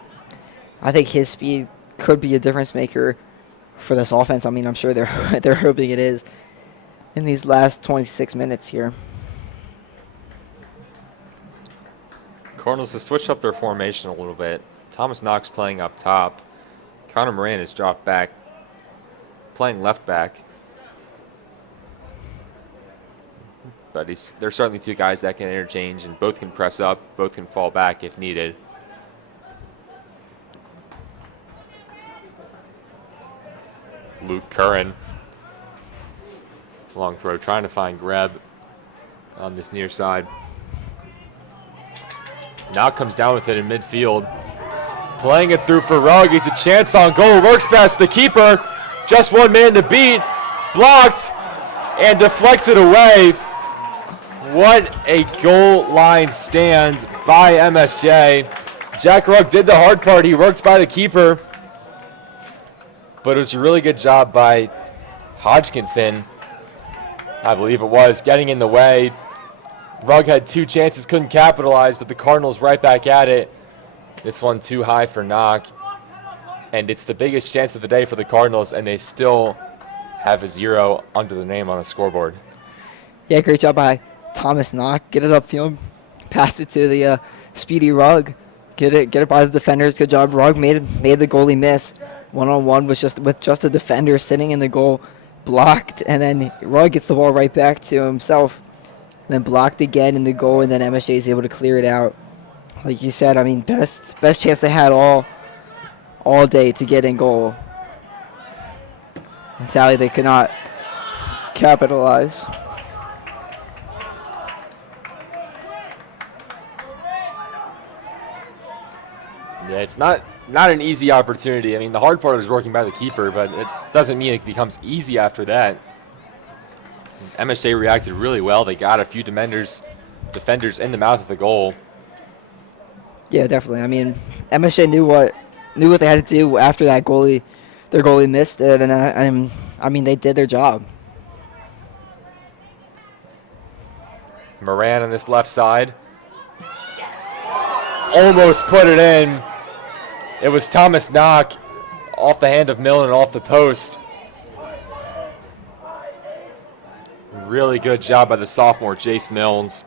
I think his speed could be a difference maker for this offense. I mean, I'm sure they're they're hoping it is in these last 26 minutes here. Cardinals have switched up their formation a little bit. Thomas Knox playing up top. Connor Moran has dropped back, playing left back. But there's certainly two guys that can interchange, and both can press up, both can fall back if needed. Luke Curran. Long throw, trying to find Greb on this near side. Now comes down with it in midfield. Playing it through for Rugg. He's a chance on goal. Works past the keeper. Just one man to beat. Blocked and deflected away. What a goal line stand by MSJ. Jack Rugg did the hard part. He worked by the keeper. But it was a really good job by Hodgkinson, I believe it was, getting in the way. Rugg had two chances, couldn't capitalize, but the Cardinals right back at it. This one too high for Knock. And it's the biggest chance of the day for the Cardinals, and they still have a 0 under the name on a scoreboard. Yeah, great job by Thomas Knock. Get it upfield, pass it to the speedy Rugg. Get it by the defenders. Good job. Rugg made the goalie miss. 1-on-1 was just a defender sitting in the goal, blocked, and then Rugg gets the ball right back to himself. And then blocked again in the goal, and then MSJ is able to clear it out. Like you said, I mean, best chance they had all day to get in goal. And sadly, they could not capitalize. Yeah, it's not an easy opportunity. I mean, the hard part is working by the keeper, but it doesn't mean it becomes easy after that. MSJ reacted really well. They got a few defenders in the mouth of the goal. Yeah, definitely. I mean, MSJ knew what they had to do after that their goalie missed it, and I mean, they did their job. Moran on this left side. Almost put it in. It was Thomas Knock off the hand of Millen and off the post. Really good job by the sophomore, Jace Mills.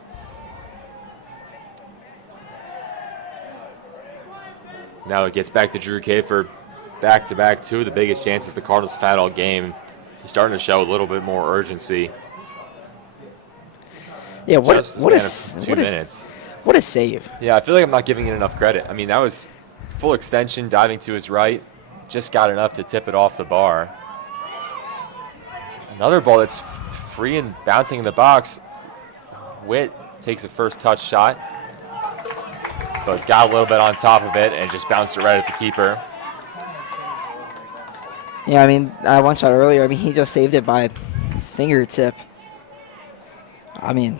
Now it gets back to Drew Kafer. Back-to-back, two of the biggest chances the Cardinals have had all game. He's starting to show a little bit more urgency. Yeah, what a save. Yeah, I feel like I'm not giving it enough credit. I mean, that was full extension, diving to his right. Just got enough to tip it off the bar. Another ball that's free and bouncing in the box. Witt takes a first touch shot, but got a little bit on top of it and just bounced it right at the keeper. Yeah, I mean, one shot earlier, I mean, he just saved it by fingertip. I mean,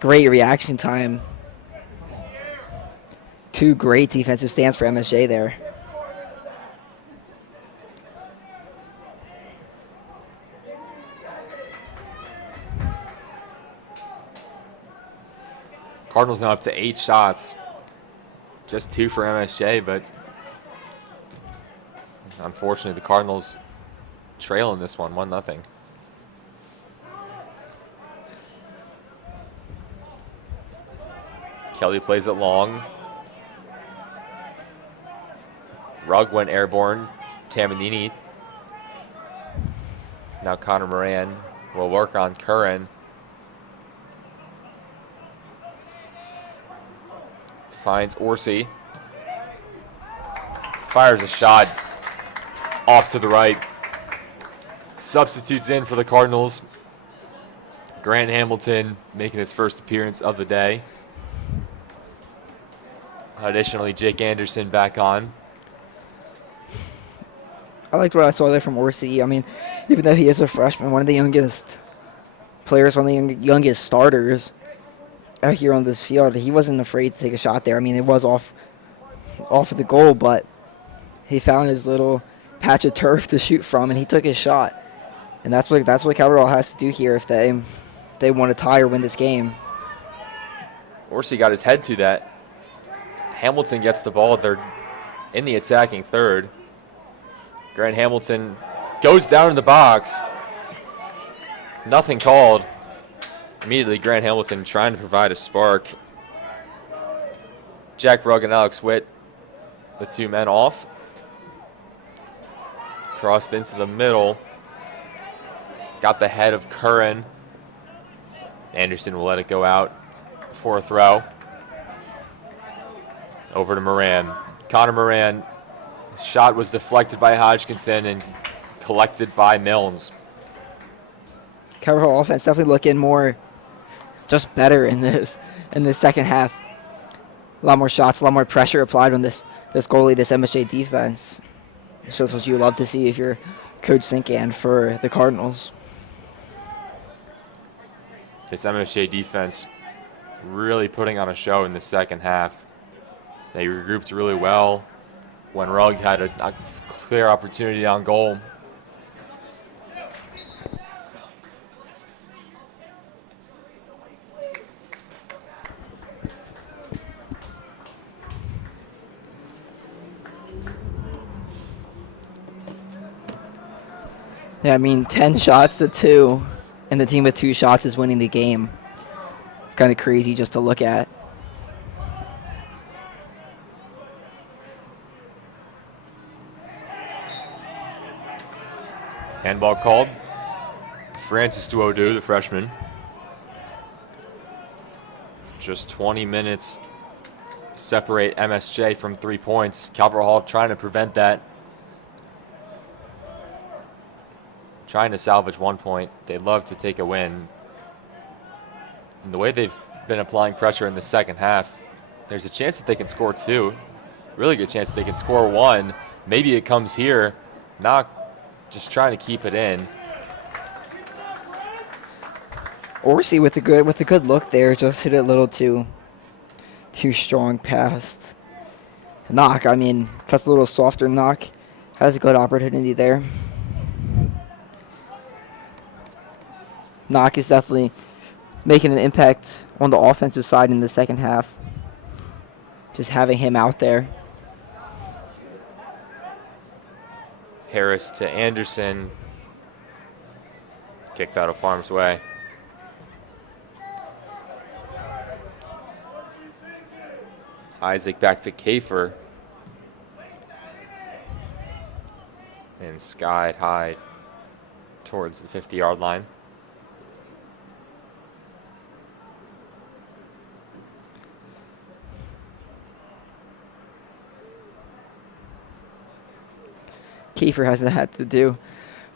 great reaction time. Two great defensive stands for MSJ there. Cardinals now up to 8 shots. Just 2 for MSJ, but unfortunately the Cardinals trail in this one, 1-0. Kelly plays it long. Rugg went airborne. Tamanini. Now Connor Moran will work on Curran. Finds Orsi. Fires a shot off to the right. Substitutes in for the Cardinals. Grant Hamilton making his first appearance of the day. Additionally, Jake Anderson back on. I liked what I saw there from Orsi. I mean, even though he is a freshman, one of the youngest players, one of the youngest starters out here on this field, he wasn't afraid to take a shot there. I mean, it was off of the goal, but he found his little patch of turf to shoot from, and he took his shot. And that's what Calverall has to do here if they want to tie or win this game. Orsi got his head to that. Hamilton gets the ball at their in the attacking third. Grant Hamilton goes down in the box. Nothing called. Immediately, Grant Hamilton trying to provide a spark. Jack Rugg and Alex Witt, the two men off. Crossed into the middle. Got the head of Curran. Anderson will let it go out for a throw. Over to Moran. Connor Moran. Shot was deflected by Hodgkinson and collected by Milnes. Calvert Hall offense definitely looking more just better in this second half. A lot more shots, a lot more pressure applied on this goalie, this MSJ defense. It shows what you love to see if you're Coach Sinkan for the Cardinals. This MSJ defense really putting on a show in the second half. They regrouped really well when Rugg had a clear opportunity on goal. Yeah, I mean, 10 shots to 2, and the team with 2 shots is winning the game. It's kind of crazy just to look at. Handball called. Francis Duodu, the freshman. Just 20 minutes separate MSJ from 3 points. Calvert Hall trying to prevent that. Trying to salvage 1 point. They'd love to take a win. And the way they've been applying pressure in the second half, there's a chance that they can score 2. Really good chance that they can score 1. Maybe it comes here. Not just trying to keep it in. Orsi with a good look there, just hit it a little too strong past Knock. I mean, that's a little softer. Knock has a good opportunity there. Knock is definitely making an impact on the offensive side in the second half. Just having him out there. Harris to Anderson. Kicked out of harm's way. Isaac back to Kafer. And skied high towards the 50-yard line. Kiefer hasn't had to do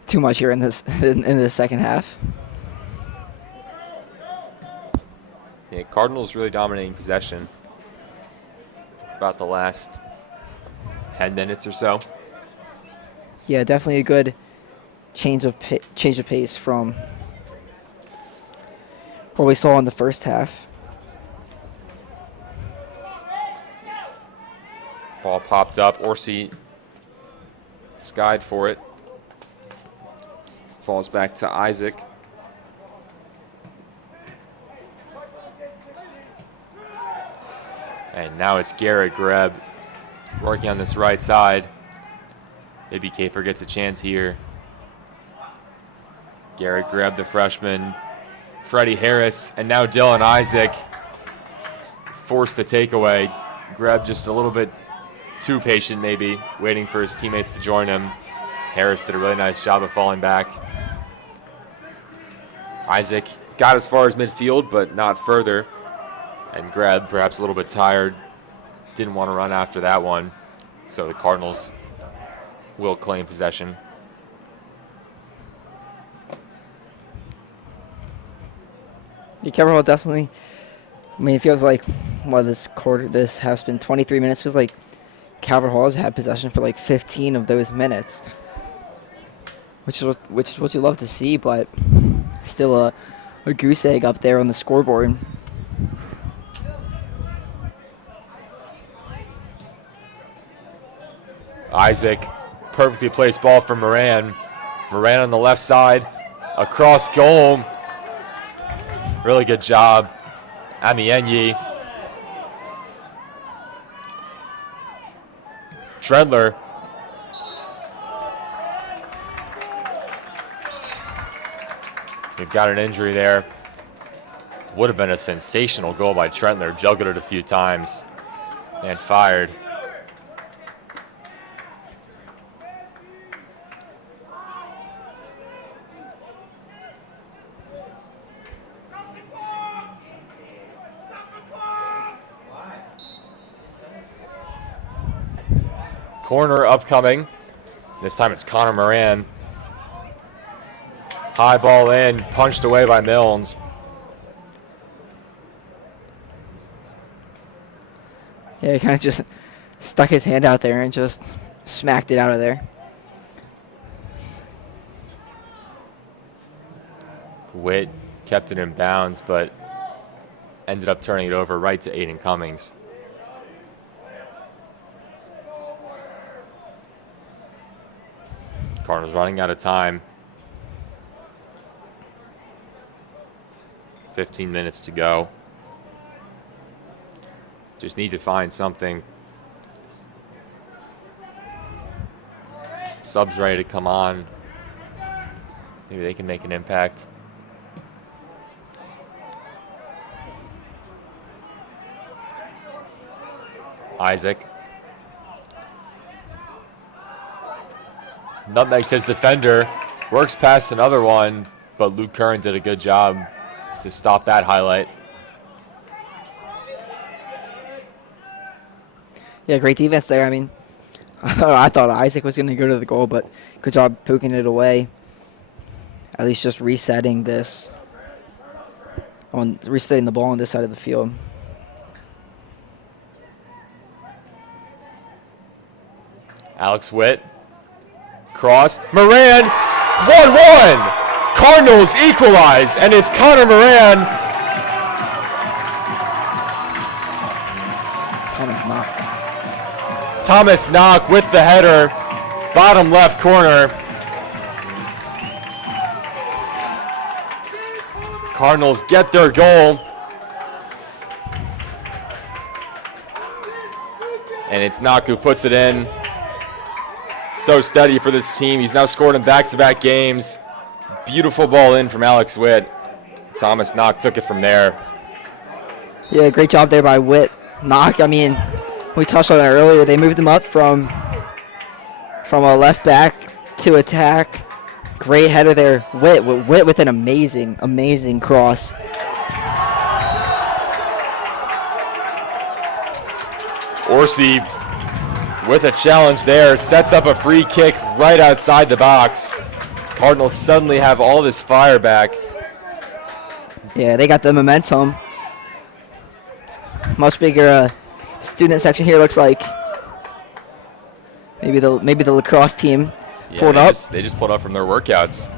too much here in this second half. Yeah, Cardinals really dominating possession. About the last 10 minutes or so. Yeah, definitely a good change of pace from what we saw in the first half. Ball popped up. Orsi skied for it. Falls back to Isaac. And now it's Garrett Greb working on this right side. Maybe Kafer gets a chance here. Garrett Greb, the freshman. Freddie Harris, and now Dylan Isaac forced the takeaway. Greb just a little bit too patient maybe, waiting for his teammates to join him. Harris did a really nice job of falling back. Isaac got as far as midfield, but not further. And Greb, perhaps a little bit tired, didn't want to run after that one. So the Cardinals will claim possession. Yeah, Calvert definitely. I mean, it feels like this has been 23 minutes. Feels like Calvert Hall has had possession for like 15 of those minutes, which is what you love to see. But still a goose egg up there on the scoreboard. Isaac, perfectly placed ball for Moran. Moran on the left side, across goal. Really good job, Amienyi. Strendler. We've got an injury there. Would have been a sensational goal by Trentler. Juggled it a few times and fired. Corner upcoming. This time it's Connor Moran. High ball in, punched away by Milnes. Yeah, he kind of just stuck his hand out there and just smacked it out of there. Witt kept it in bounds, but ended up turning it over right to Aiden Cummings. Cardinals running out of time. 15 minutes to go. Just need to find something. Subs ready to come on. Maybe they can make an impact. Isaac. Nutmegs his defender. Works past another one, but Luke Curran did a good job to stop that highlight. Yeah, great defense there. I mean, I thought Isaac was going to go to the goal, but good job poking it away. At least just resetting this. Resetting the ball on this side of the field. Alex Witt. Cross. Moran. 1-1. Cardinals equalize, and it's Connor Moran. Thomas Knock with the header. Bottom left corner. Cardinals get their goal. And it's Knock who puts it in. So steady for this team. He's now scored in back-to-back games. Beautiful ball in from Alex Witt. Thomas Knock took it from there. Yeah, great job there by Witt. Knock, I mean, we touched on it earlier. They moved him up from a left back to attack. Great header there. Witt with an amazing cross. Orsi with a challenge there, sets up a free kick right outside the box. Cardinals suddenly have all this fire back. Yeah, they got the momentum. Much bigger student section here, looks like. Maybe the lacrosse team pulled up. They just pulled up from their workouts.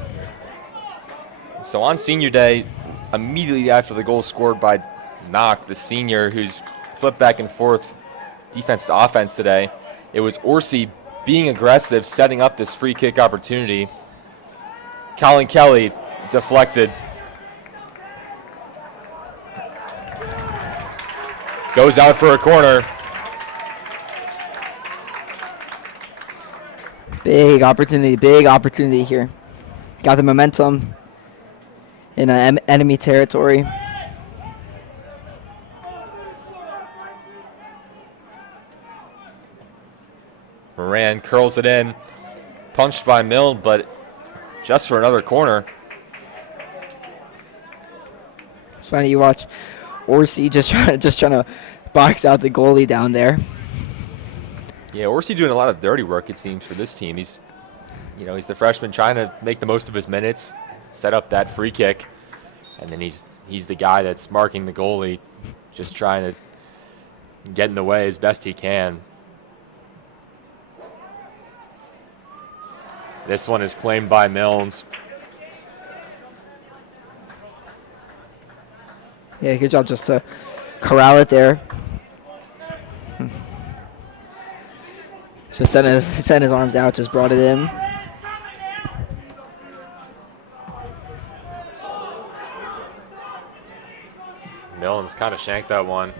So on senior day, immediately after the goal scored by Knock, the senior who's flipped back and forth defense to offense today, it was Orsi being aggressive, setting up this free kick opportunity. Colin Kelly deflected. Goes out for a corner. Big opportunity here. Got the momentum in enemy territory. Moran curls it in. Punched by Milne, but just for another corner. It's funny, you watch Orsi just trying to box out the goalie down there. Yeah, Orsi doing a lot of dirty work, it seems, for this team. He's the freshman trying to make the most of his minutes, set up that free kick, and then he's the guy that's marking the goalie, just trying to get in the way as best he can. This one is claimed by Milnes. Yeah, good job just to corral it there. Just sent his arms out, just brought it in. Milnes kind of shanked that one.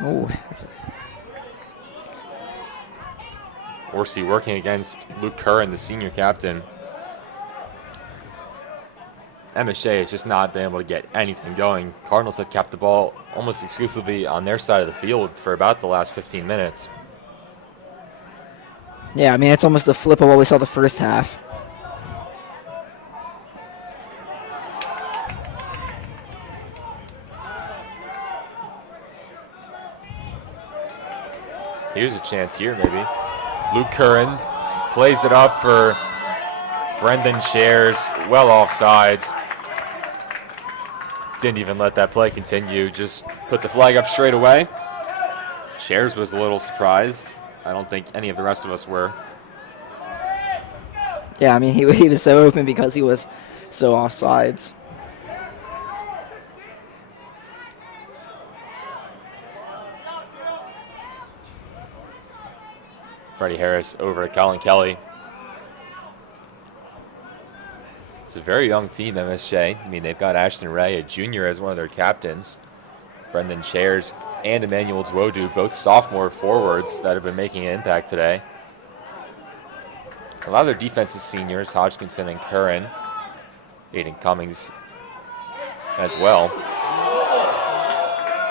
Oh, Orsi working against Luke Curran, the senior captain. MSJ has just not been able to get anything going. Cardinals have kept the ball almost exclusively on their side of the field for about the last 15 minutes. Yeah, I mean, it's almost a flip of what we saw the first half. Here's a chance here, maybe. Luke Curran plays it up for Brendan Shares, well offsides. Didn't even let that play continue, just put the flag up straight away. Shares was a little surprised. I don't think any of the rest of us were. Yeah, I mean, he was so open because he was so offsides. Freddie Harris over to Colin Kelly. It's a very young team, MSJ. I mean, they've got Ashton Ray, a junior, as one of their captains. Brendan Shares and Emmanuel Dwodu, both sophomore forwards that have been making an impact today. A lot of their defense is seniors, Hodgkinson and Curran. Aiden Cummings as well.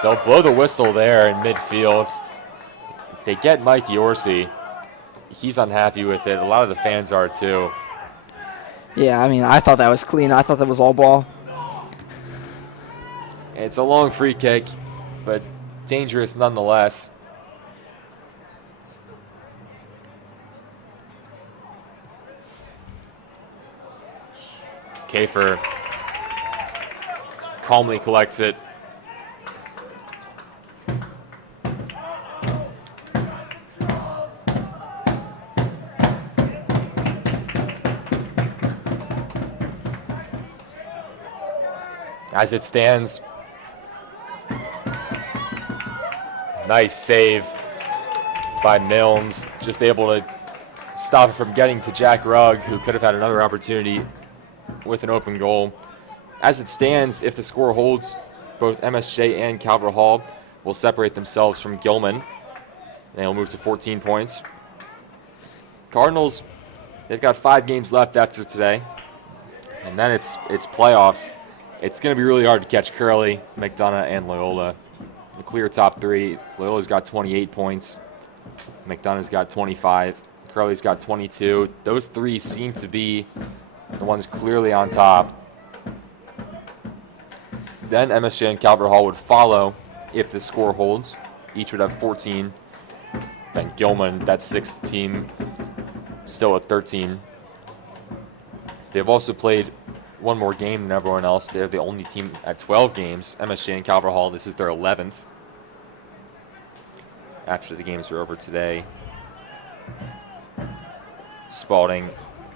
They'll blow the whistle there in midfield. They get Mikey Orsi. He's unhappy with it. A lot of the fans are too. Yeah, I mean, I thought that was clean. I thought that was all ball. It's a long free kick, but dangerous nonetheless. Kafer calmly collects it. As it stands, nice save by Milnes, just able to stop it from getting to Jack Rugg, who could have had another opportunity with an open goal. As it stands, if the score holds, both MSJ and Calvert Hall will separate themselves from Gilman. They'll move to 14 points. Cardinals, they've got 5 games left after today, and then it's playoffs. It's going to be really hard to catch Curley, McDonough, and Loyola. The clear top 3. Loyola's got 28 points. McDonough's got 25. Curley's got 22. Those 3 seem to be the ones clearly on top. Then MSJ and Calvert Hall would follow if the score holds. Each would have 14. Then Gilman, that 6th team, still at 13. They've also played one more game than everyone else. They're the only team at 12 games. MSJ and Calvert Hall, this is their 11th. After the games are over today, Spalding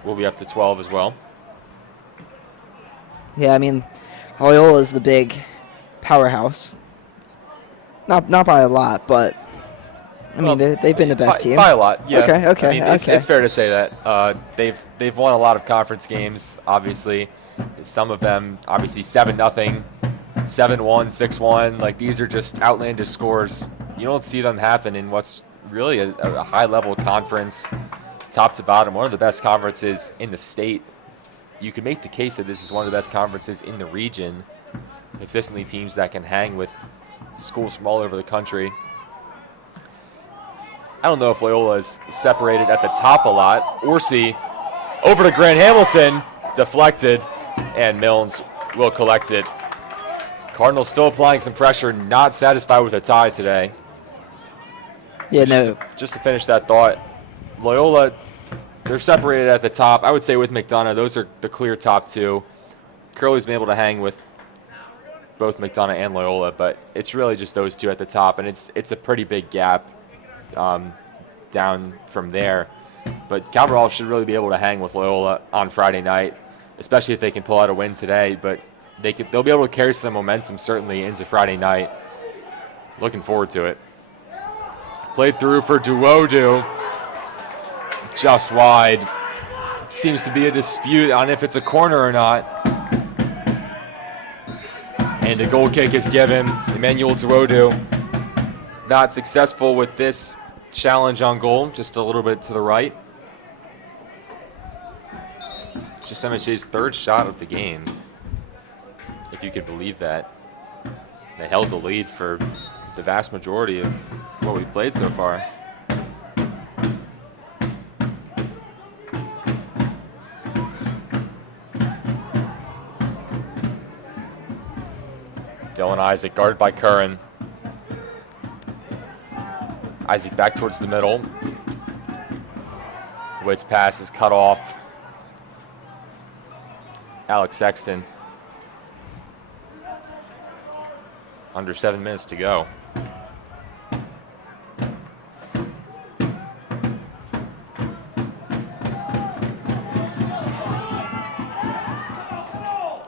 will be up to 12 as well. Yeah, I mean, Loyola is the big powerhouse. Not by a lot, but I mean, they've been the best team. By a lot, yeah. Okay, I mean, it's fair to say that. They've won a lot of conference games, obviously. Some of them, obviously, 7-0, 7-1, 6-1. Like, these are just outlandish scores. You don't see them happen in what's really a high-level conference, top to bottom, one of the best conferences in the state. You can make the case that this is one of the best conferences in the region. Consistently teams that can hang with schools from all over the country. I don't know if Loyola is separated at the top a lot. Orsi over to Grant Hamilton, deflected, and Milnes will collect it. Cardinals still applying some pressure, not satisfied with a tie today. Yeah, no. Just to finish that thought, Loyola, they're separated at the top. I would say with McDonough, those are the clear top 2. Curley's been able to hang with both McDonough and Loyola, but it's really just those 2 at the top, and it's a pretty big gap down from there. But Calvert Hall should really be able to hang with Loyola on Friday night, especially if they can pull out a win today. But they'll be able to carry some momentum certainly into Friday night. Looking forward to it. Played through for Duodu. Just wide. Seems to be a dispute on if it's a corner or not. And a goal kick is given. Emmanuel Duodu not successful with this challenge on goal, just a little bit to the right. Just MSJ's third shot of the game, if you could believe that. They held the lead for the vast majority of what we've played so far. Dylan Isaac guarded by Curran. Isaac back towards the middle. Witt's pass is cut off. Alex Sexton. Under 7 minutes to go.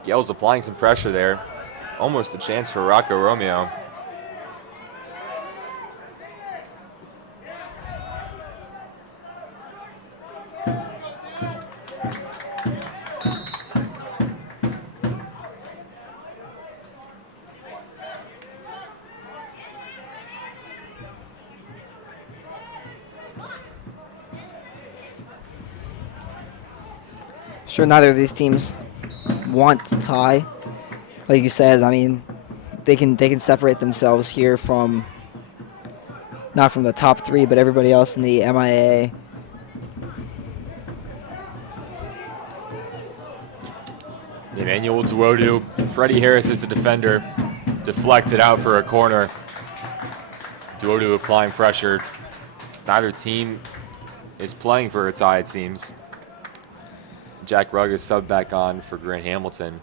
Gale's applying some pressure there. Almost a chance for Rocco Romeo. Sure, neither of these teams want to tie. Like you said, I mean, they can separate themselves here from, not from the top three, but everybody else in the MIA. Emmanuel Duodu. Freddie Harris is the defender. Deflected out for a corner. Duodu applying pressure. Neither team is playing for a tie, it seems. Jack Rugg is subbed back on for Grant Hamilton.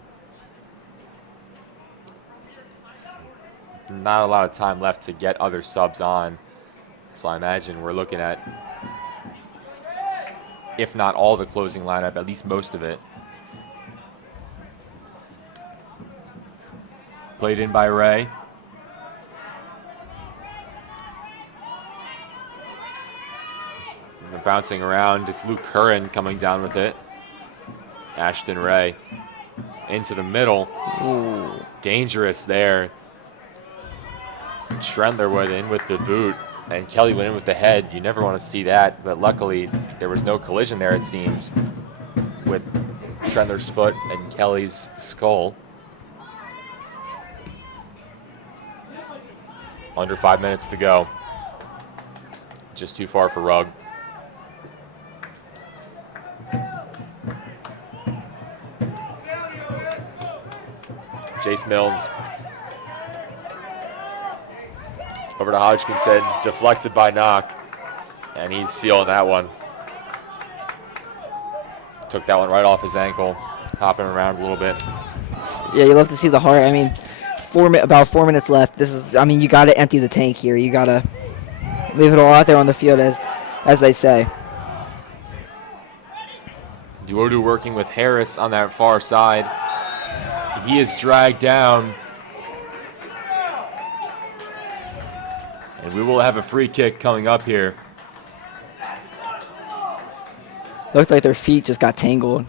Not a lot of time left to get other subs on. So I imagine we're looking at, if not all the closing lineup, at least most of it. Played in by Ray. And they're bouncing around. It's Luke Curran coming down with it. Ashton Ray into the middle. Ooh. Dangerous there. Schrendler went in with the boot, and Kelly went in with the head. You never want to see that, but luckily there was no collision there, it seems, with Schrendler's foot and Kelly's skull. Under 5 minutes to go. Just too far for Rugg. Jace Mills. Over to Hodgkinson, deflected by Knock, and he's feeling that one. Took that one right off his ankle, hopping around a little bit. Yeah, you love to see the heart. I mean, about 4 minutes left. This is, I mean, you got to empty the tank here. You got to leave it all out there on the field, as they say. Duodu working with Harris on that far side. He is dragged down. And we will have a free kick coming up here. Looked like their feet just got tangled.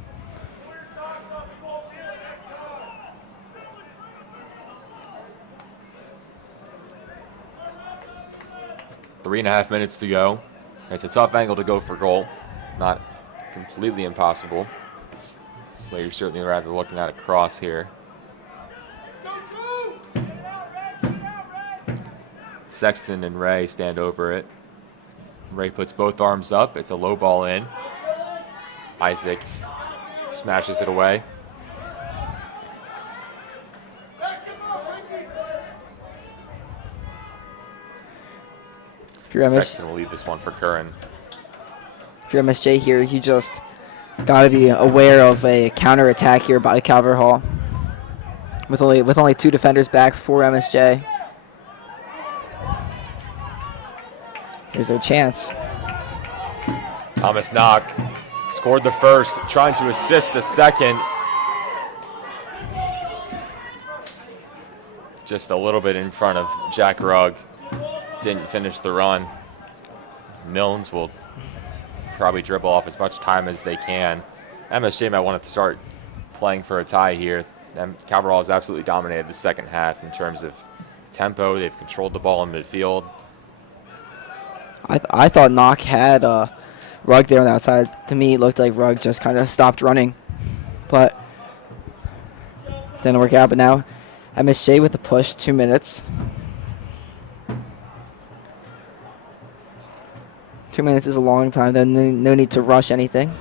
Three and a half minutes to go. It's a tough angle to go for goal. Not completely impossible. But you're certainly rather looking at a cross here. Sexton and Ray stand over it. Ray puts both arms up. It's a low ball in. Isaac smashes it away. If you're Sexton will lead this one for Curran. If you're MSJ here, you just got to be aware of a counter attack here by Calvert Hall. With only two defenders back for MSJ. Here's their chance. Thomas Knock scored the first, trying to assist the second. Just a little bit in front of Jack Rugg. Didn't finish the run. Milnes will probably dribble off as much time as they can. MSJ might want to start playing for a tie here. Calvert Hall has absolutely dominated the second half in terms of tempo. They've controlled the ball in midfield. I thought Knock had Rugg there on the outside. To me, it looked like Rugg just kind of stopped running, but didn't work out. But now MSJ with the push, 2 minutes. 2 minutes is a long time. Then no need to rush anything.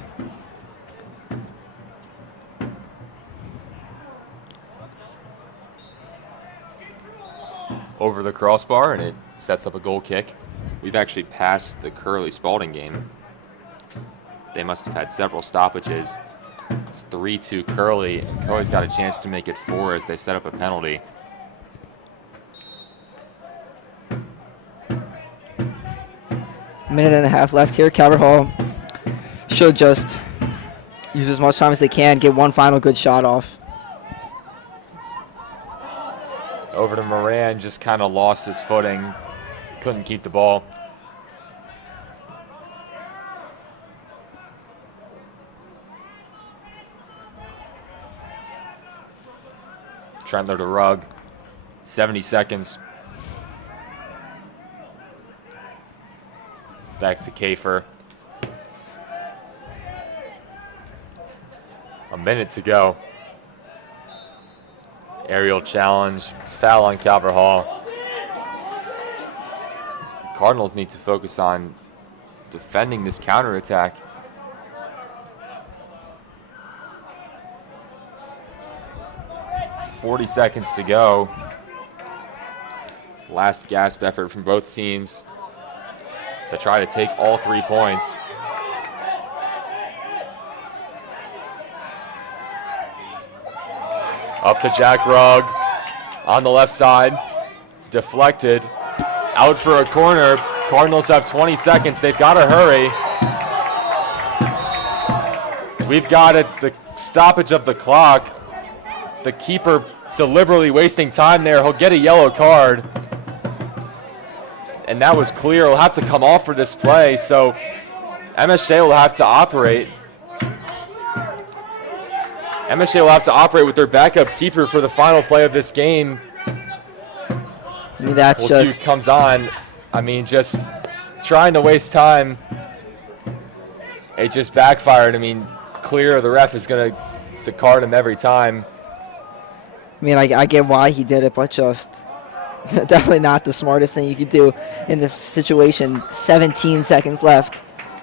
Over the crossbar, and it sets up a goal kick. We've actually passed the Curley-Spalding game. They must have had several stoppages. It's 3-2 Curley, and Curley's got a chance to make it 4 as they set up a penalty. Minute and a half left here. Calvert Hall should just use as much time as they can, get one final good shot off. Over to Moran, just kind of lost his footing. Couldn't keep the ball. Trentler to Rugg. 70 seconds. Back to Kafer. A minute to go. Aerial challenge, foul on Calvert Hall. Cardinals need to focus on defending this counterattack. .40 seconds to go. Last gasp effort from both teams to try to take all 3 points. Up to Jack Rugg on the left side. Deflected. Out for a corner. Cardinals have 20 seconds. They've got to hurry. We've got the stoppage of the clock. The keeper deliberately wasting time there. He'll get a yellow card. And that was clear. He'll have to come off for this play. So MSJ will have to operate. MSJ will have to operate with their backup keeper for the final play of this game. I mean, that's we'll see who comes on. I mean, just trying to waste time. It just backfired. I mean, clear. The ref is going to card him every time. I mean, I get why he did it, but just definitely not the smartest thing you could do in this situation. 17 seconds left.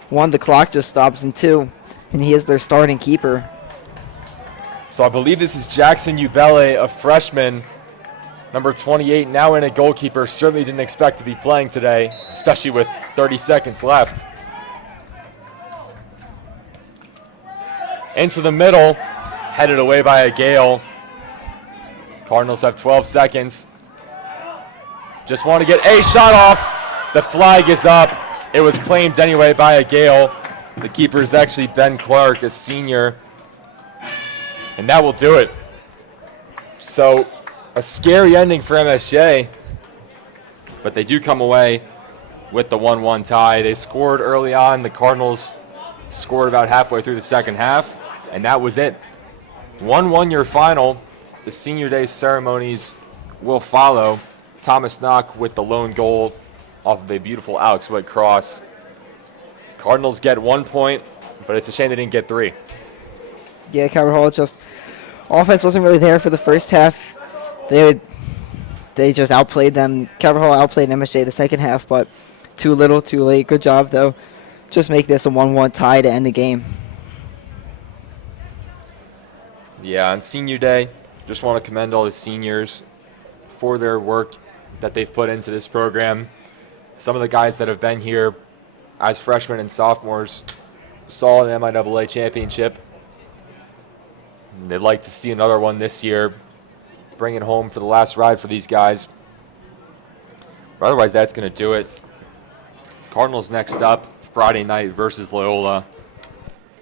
1, the clock just stops, and 2, and he is their starting keeper. So I believe this is Jackson Ubele, a freshman, number 28, now in a goalkeeper. Certainly didn't expect to be playing today, especially with 30 seconds left. Into the middle, headed away by a gale. Cardinals have 12 seconds. Just want to get a shot off. The flag is up. It was claimed anyway by a gale. The keeper is actually Ben Clark, a senior. And that will do it. So a scary ending for MSJ. But they do come away with the 1-1 tie. They scored early on. The Cardinals scored about halfway through the second half. And that was it. 1-1 your final. The senior day ceremonies will follow. Thomas Knock with the lone goal off of a beautiful Alex White cross. Cardinals get 1 point, but it's a shame they didn't get 3. Yeah, Calvert Hall just offense wasn't really there for the first half. They just outplayed them. Calvert Hall outplayed MSJ the second half, but too little, too late. Good job though. Just make this a 1-1 tie to end the game. Yeah, on senior day, just want to commend all the seniors for their work that they've put into this program. Some of the guys that have been here as freshmen and sophomores saw an MIAA championship. They'd like to see another one this year. Bring it home for the last ride for these guys. But otherwise, that's going to do it. Cardinals next up, Friday night versus Loyola.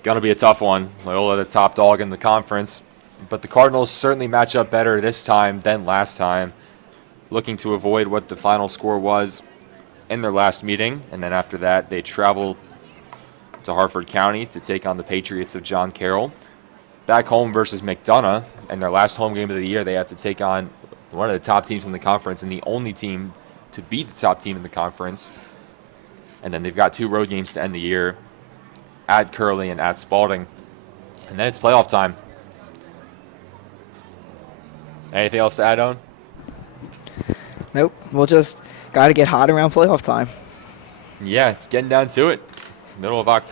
Going to be a tough one. Loyola, the top dog in the conference. But the Cardinals certainly match up better this time than last time, looking to avoid what the final score was in their last meeting. And then after that, they travel to Harford County to take on the Patriots of John Carroll. Back home versus McDonough, and their last home game of the year, they have to take on one of the top teams in the conference and the only team to beat the top team in the conference. And then they've got 2 road games to end the year at Curley and at Spalding. And then it's playoff time. Anything else to add on? Nope. We'll just got to get hot around playoff time. Yeah, it's getting down to it. Middle of October.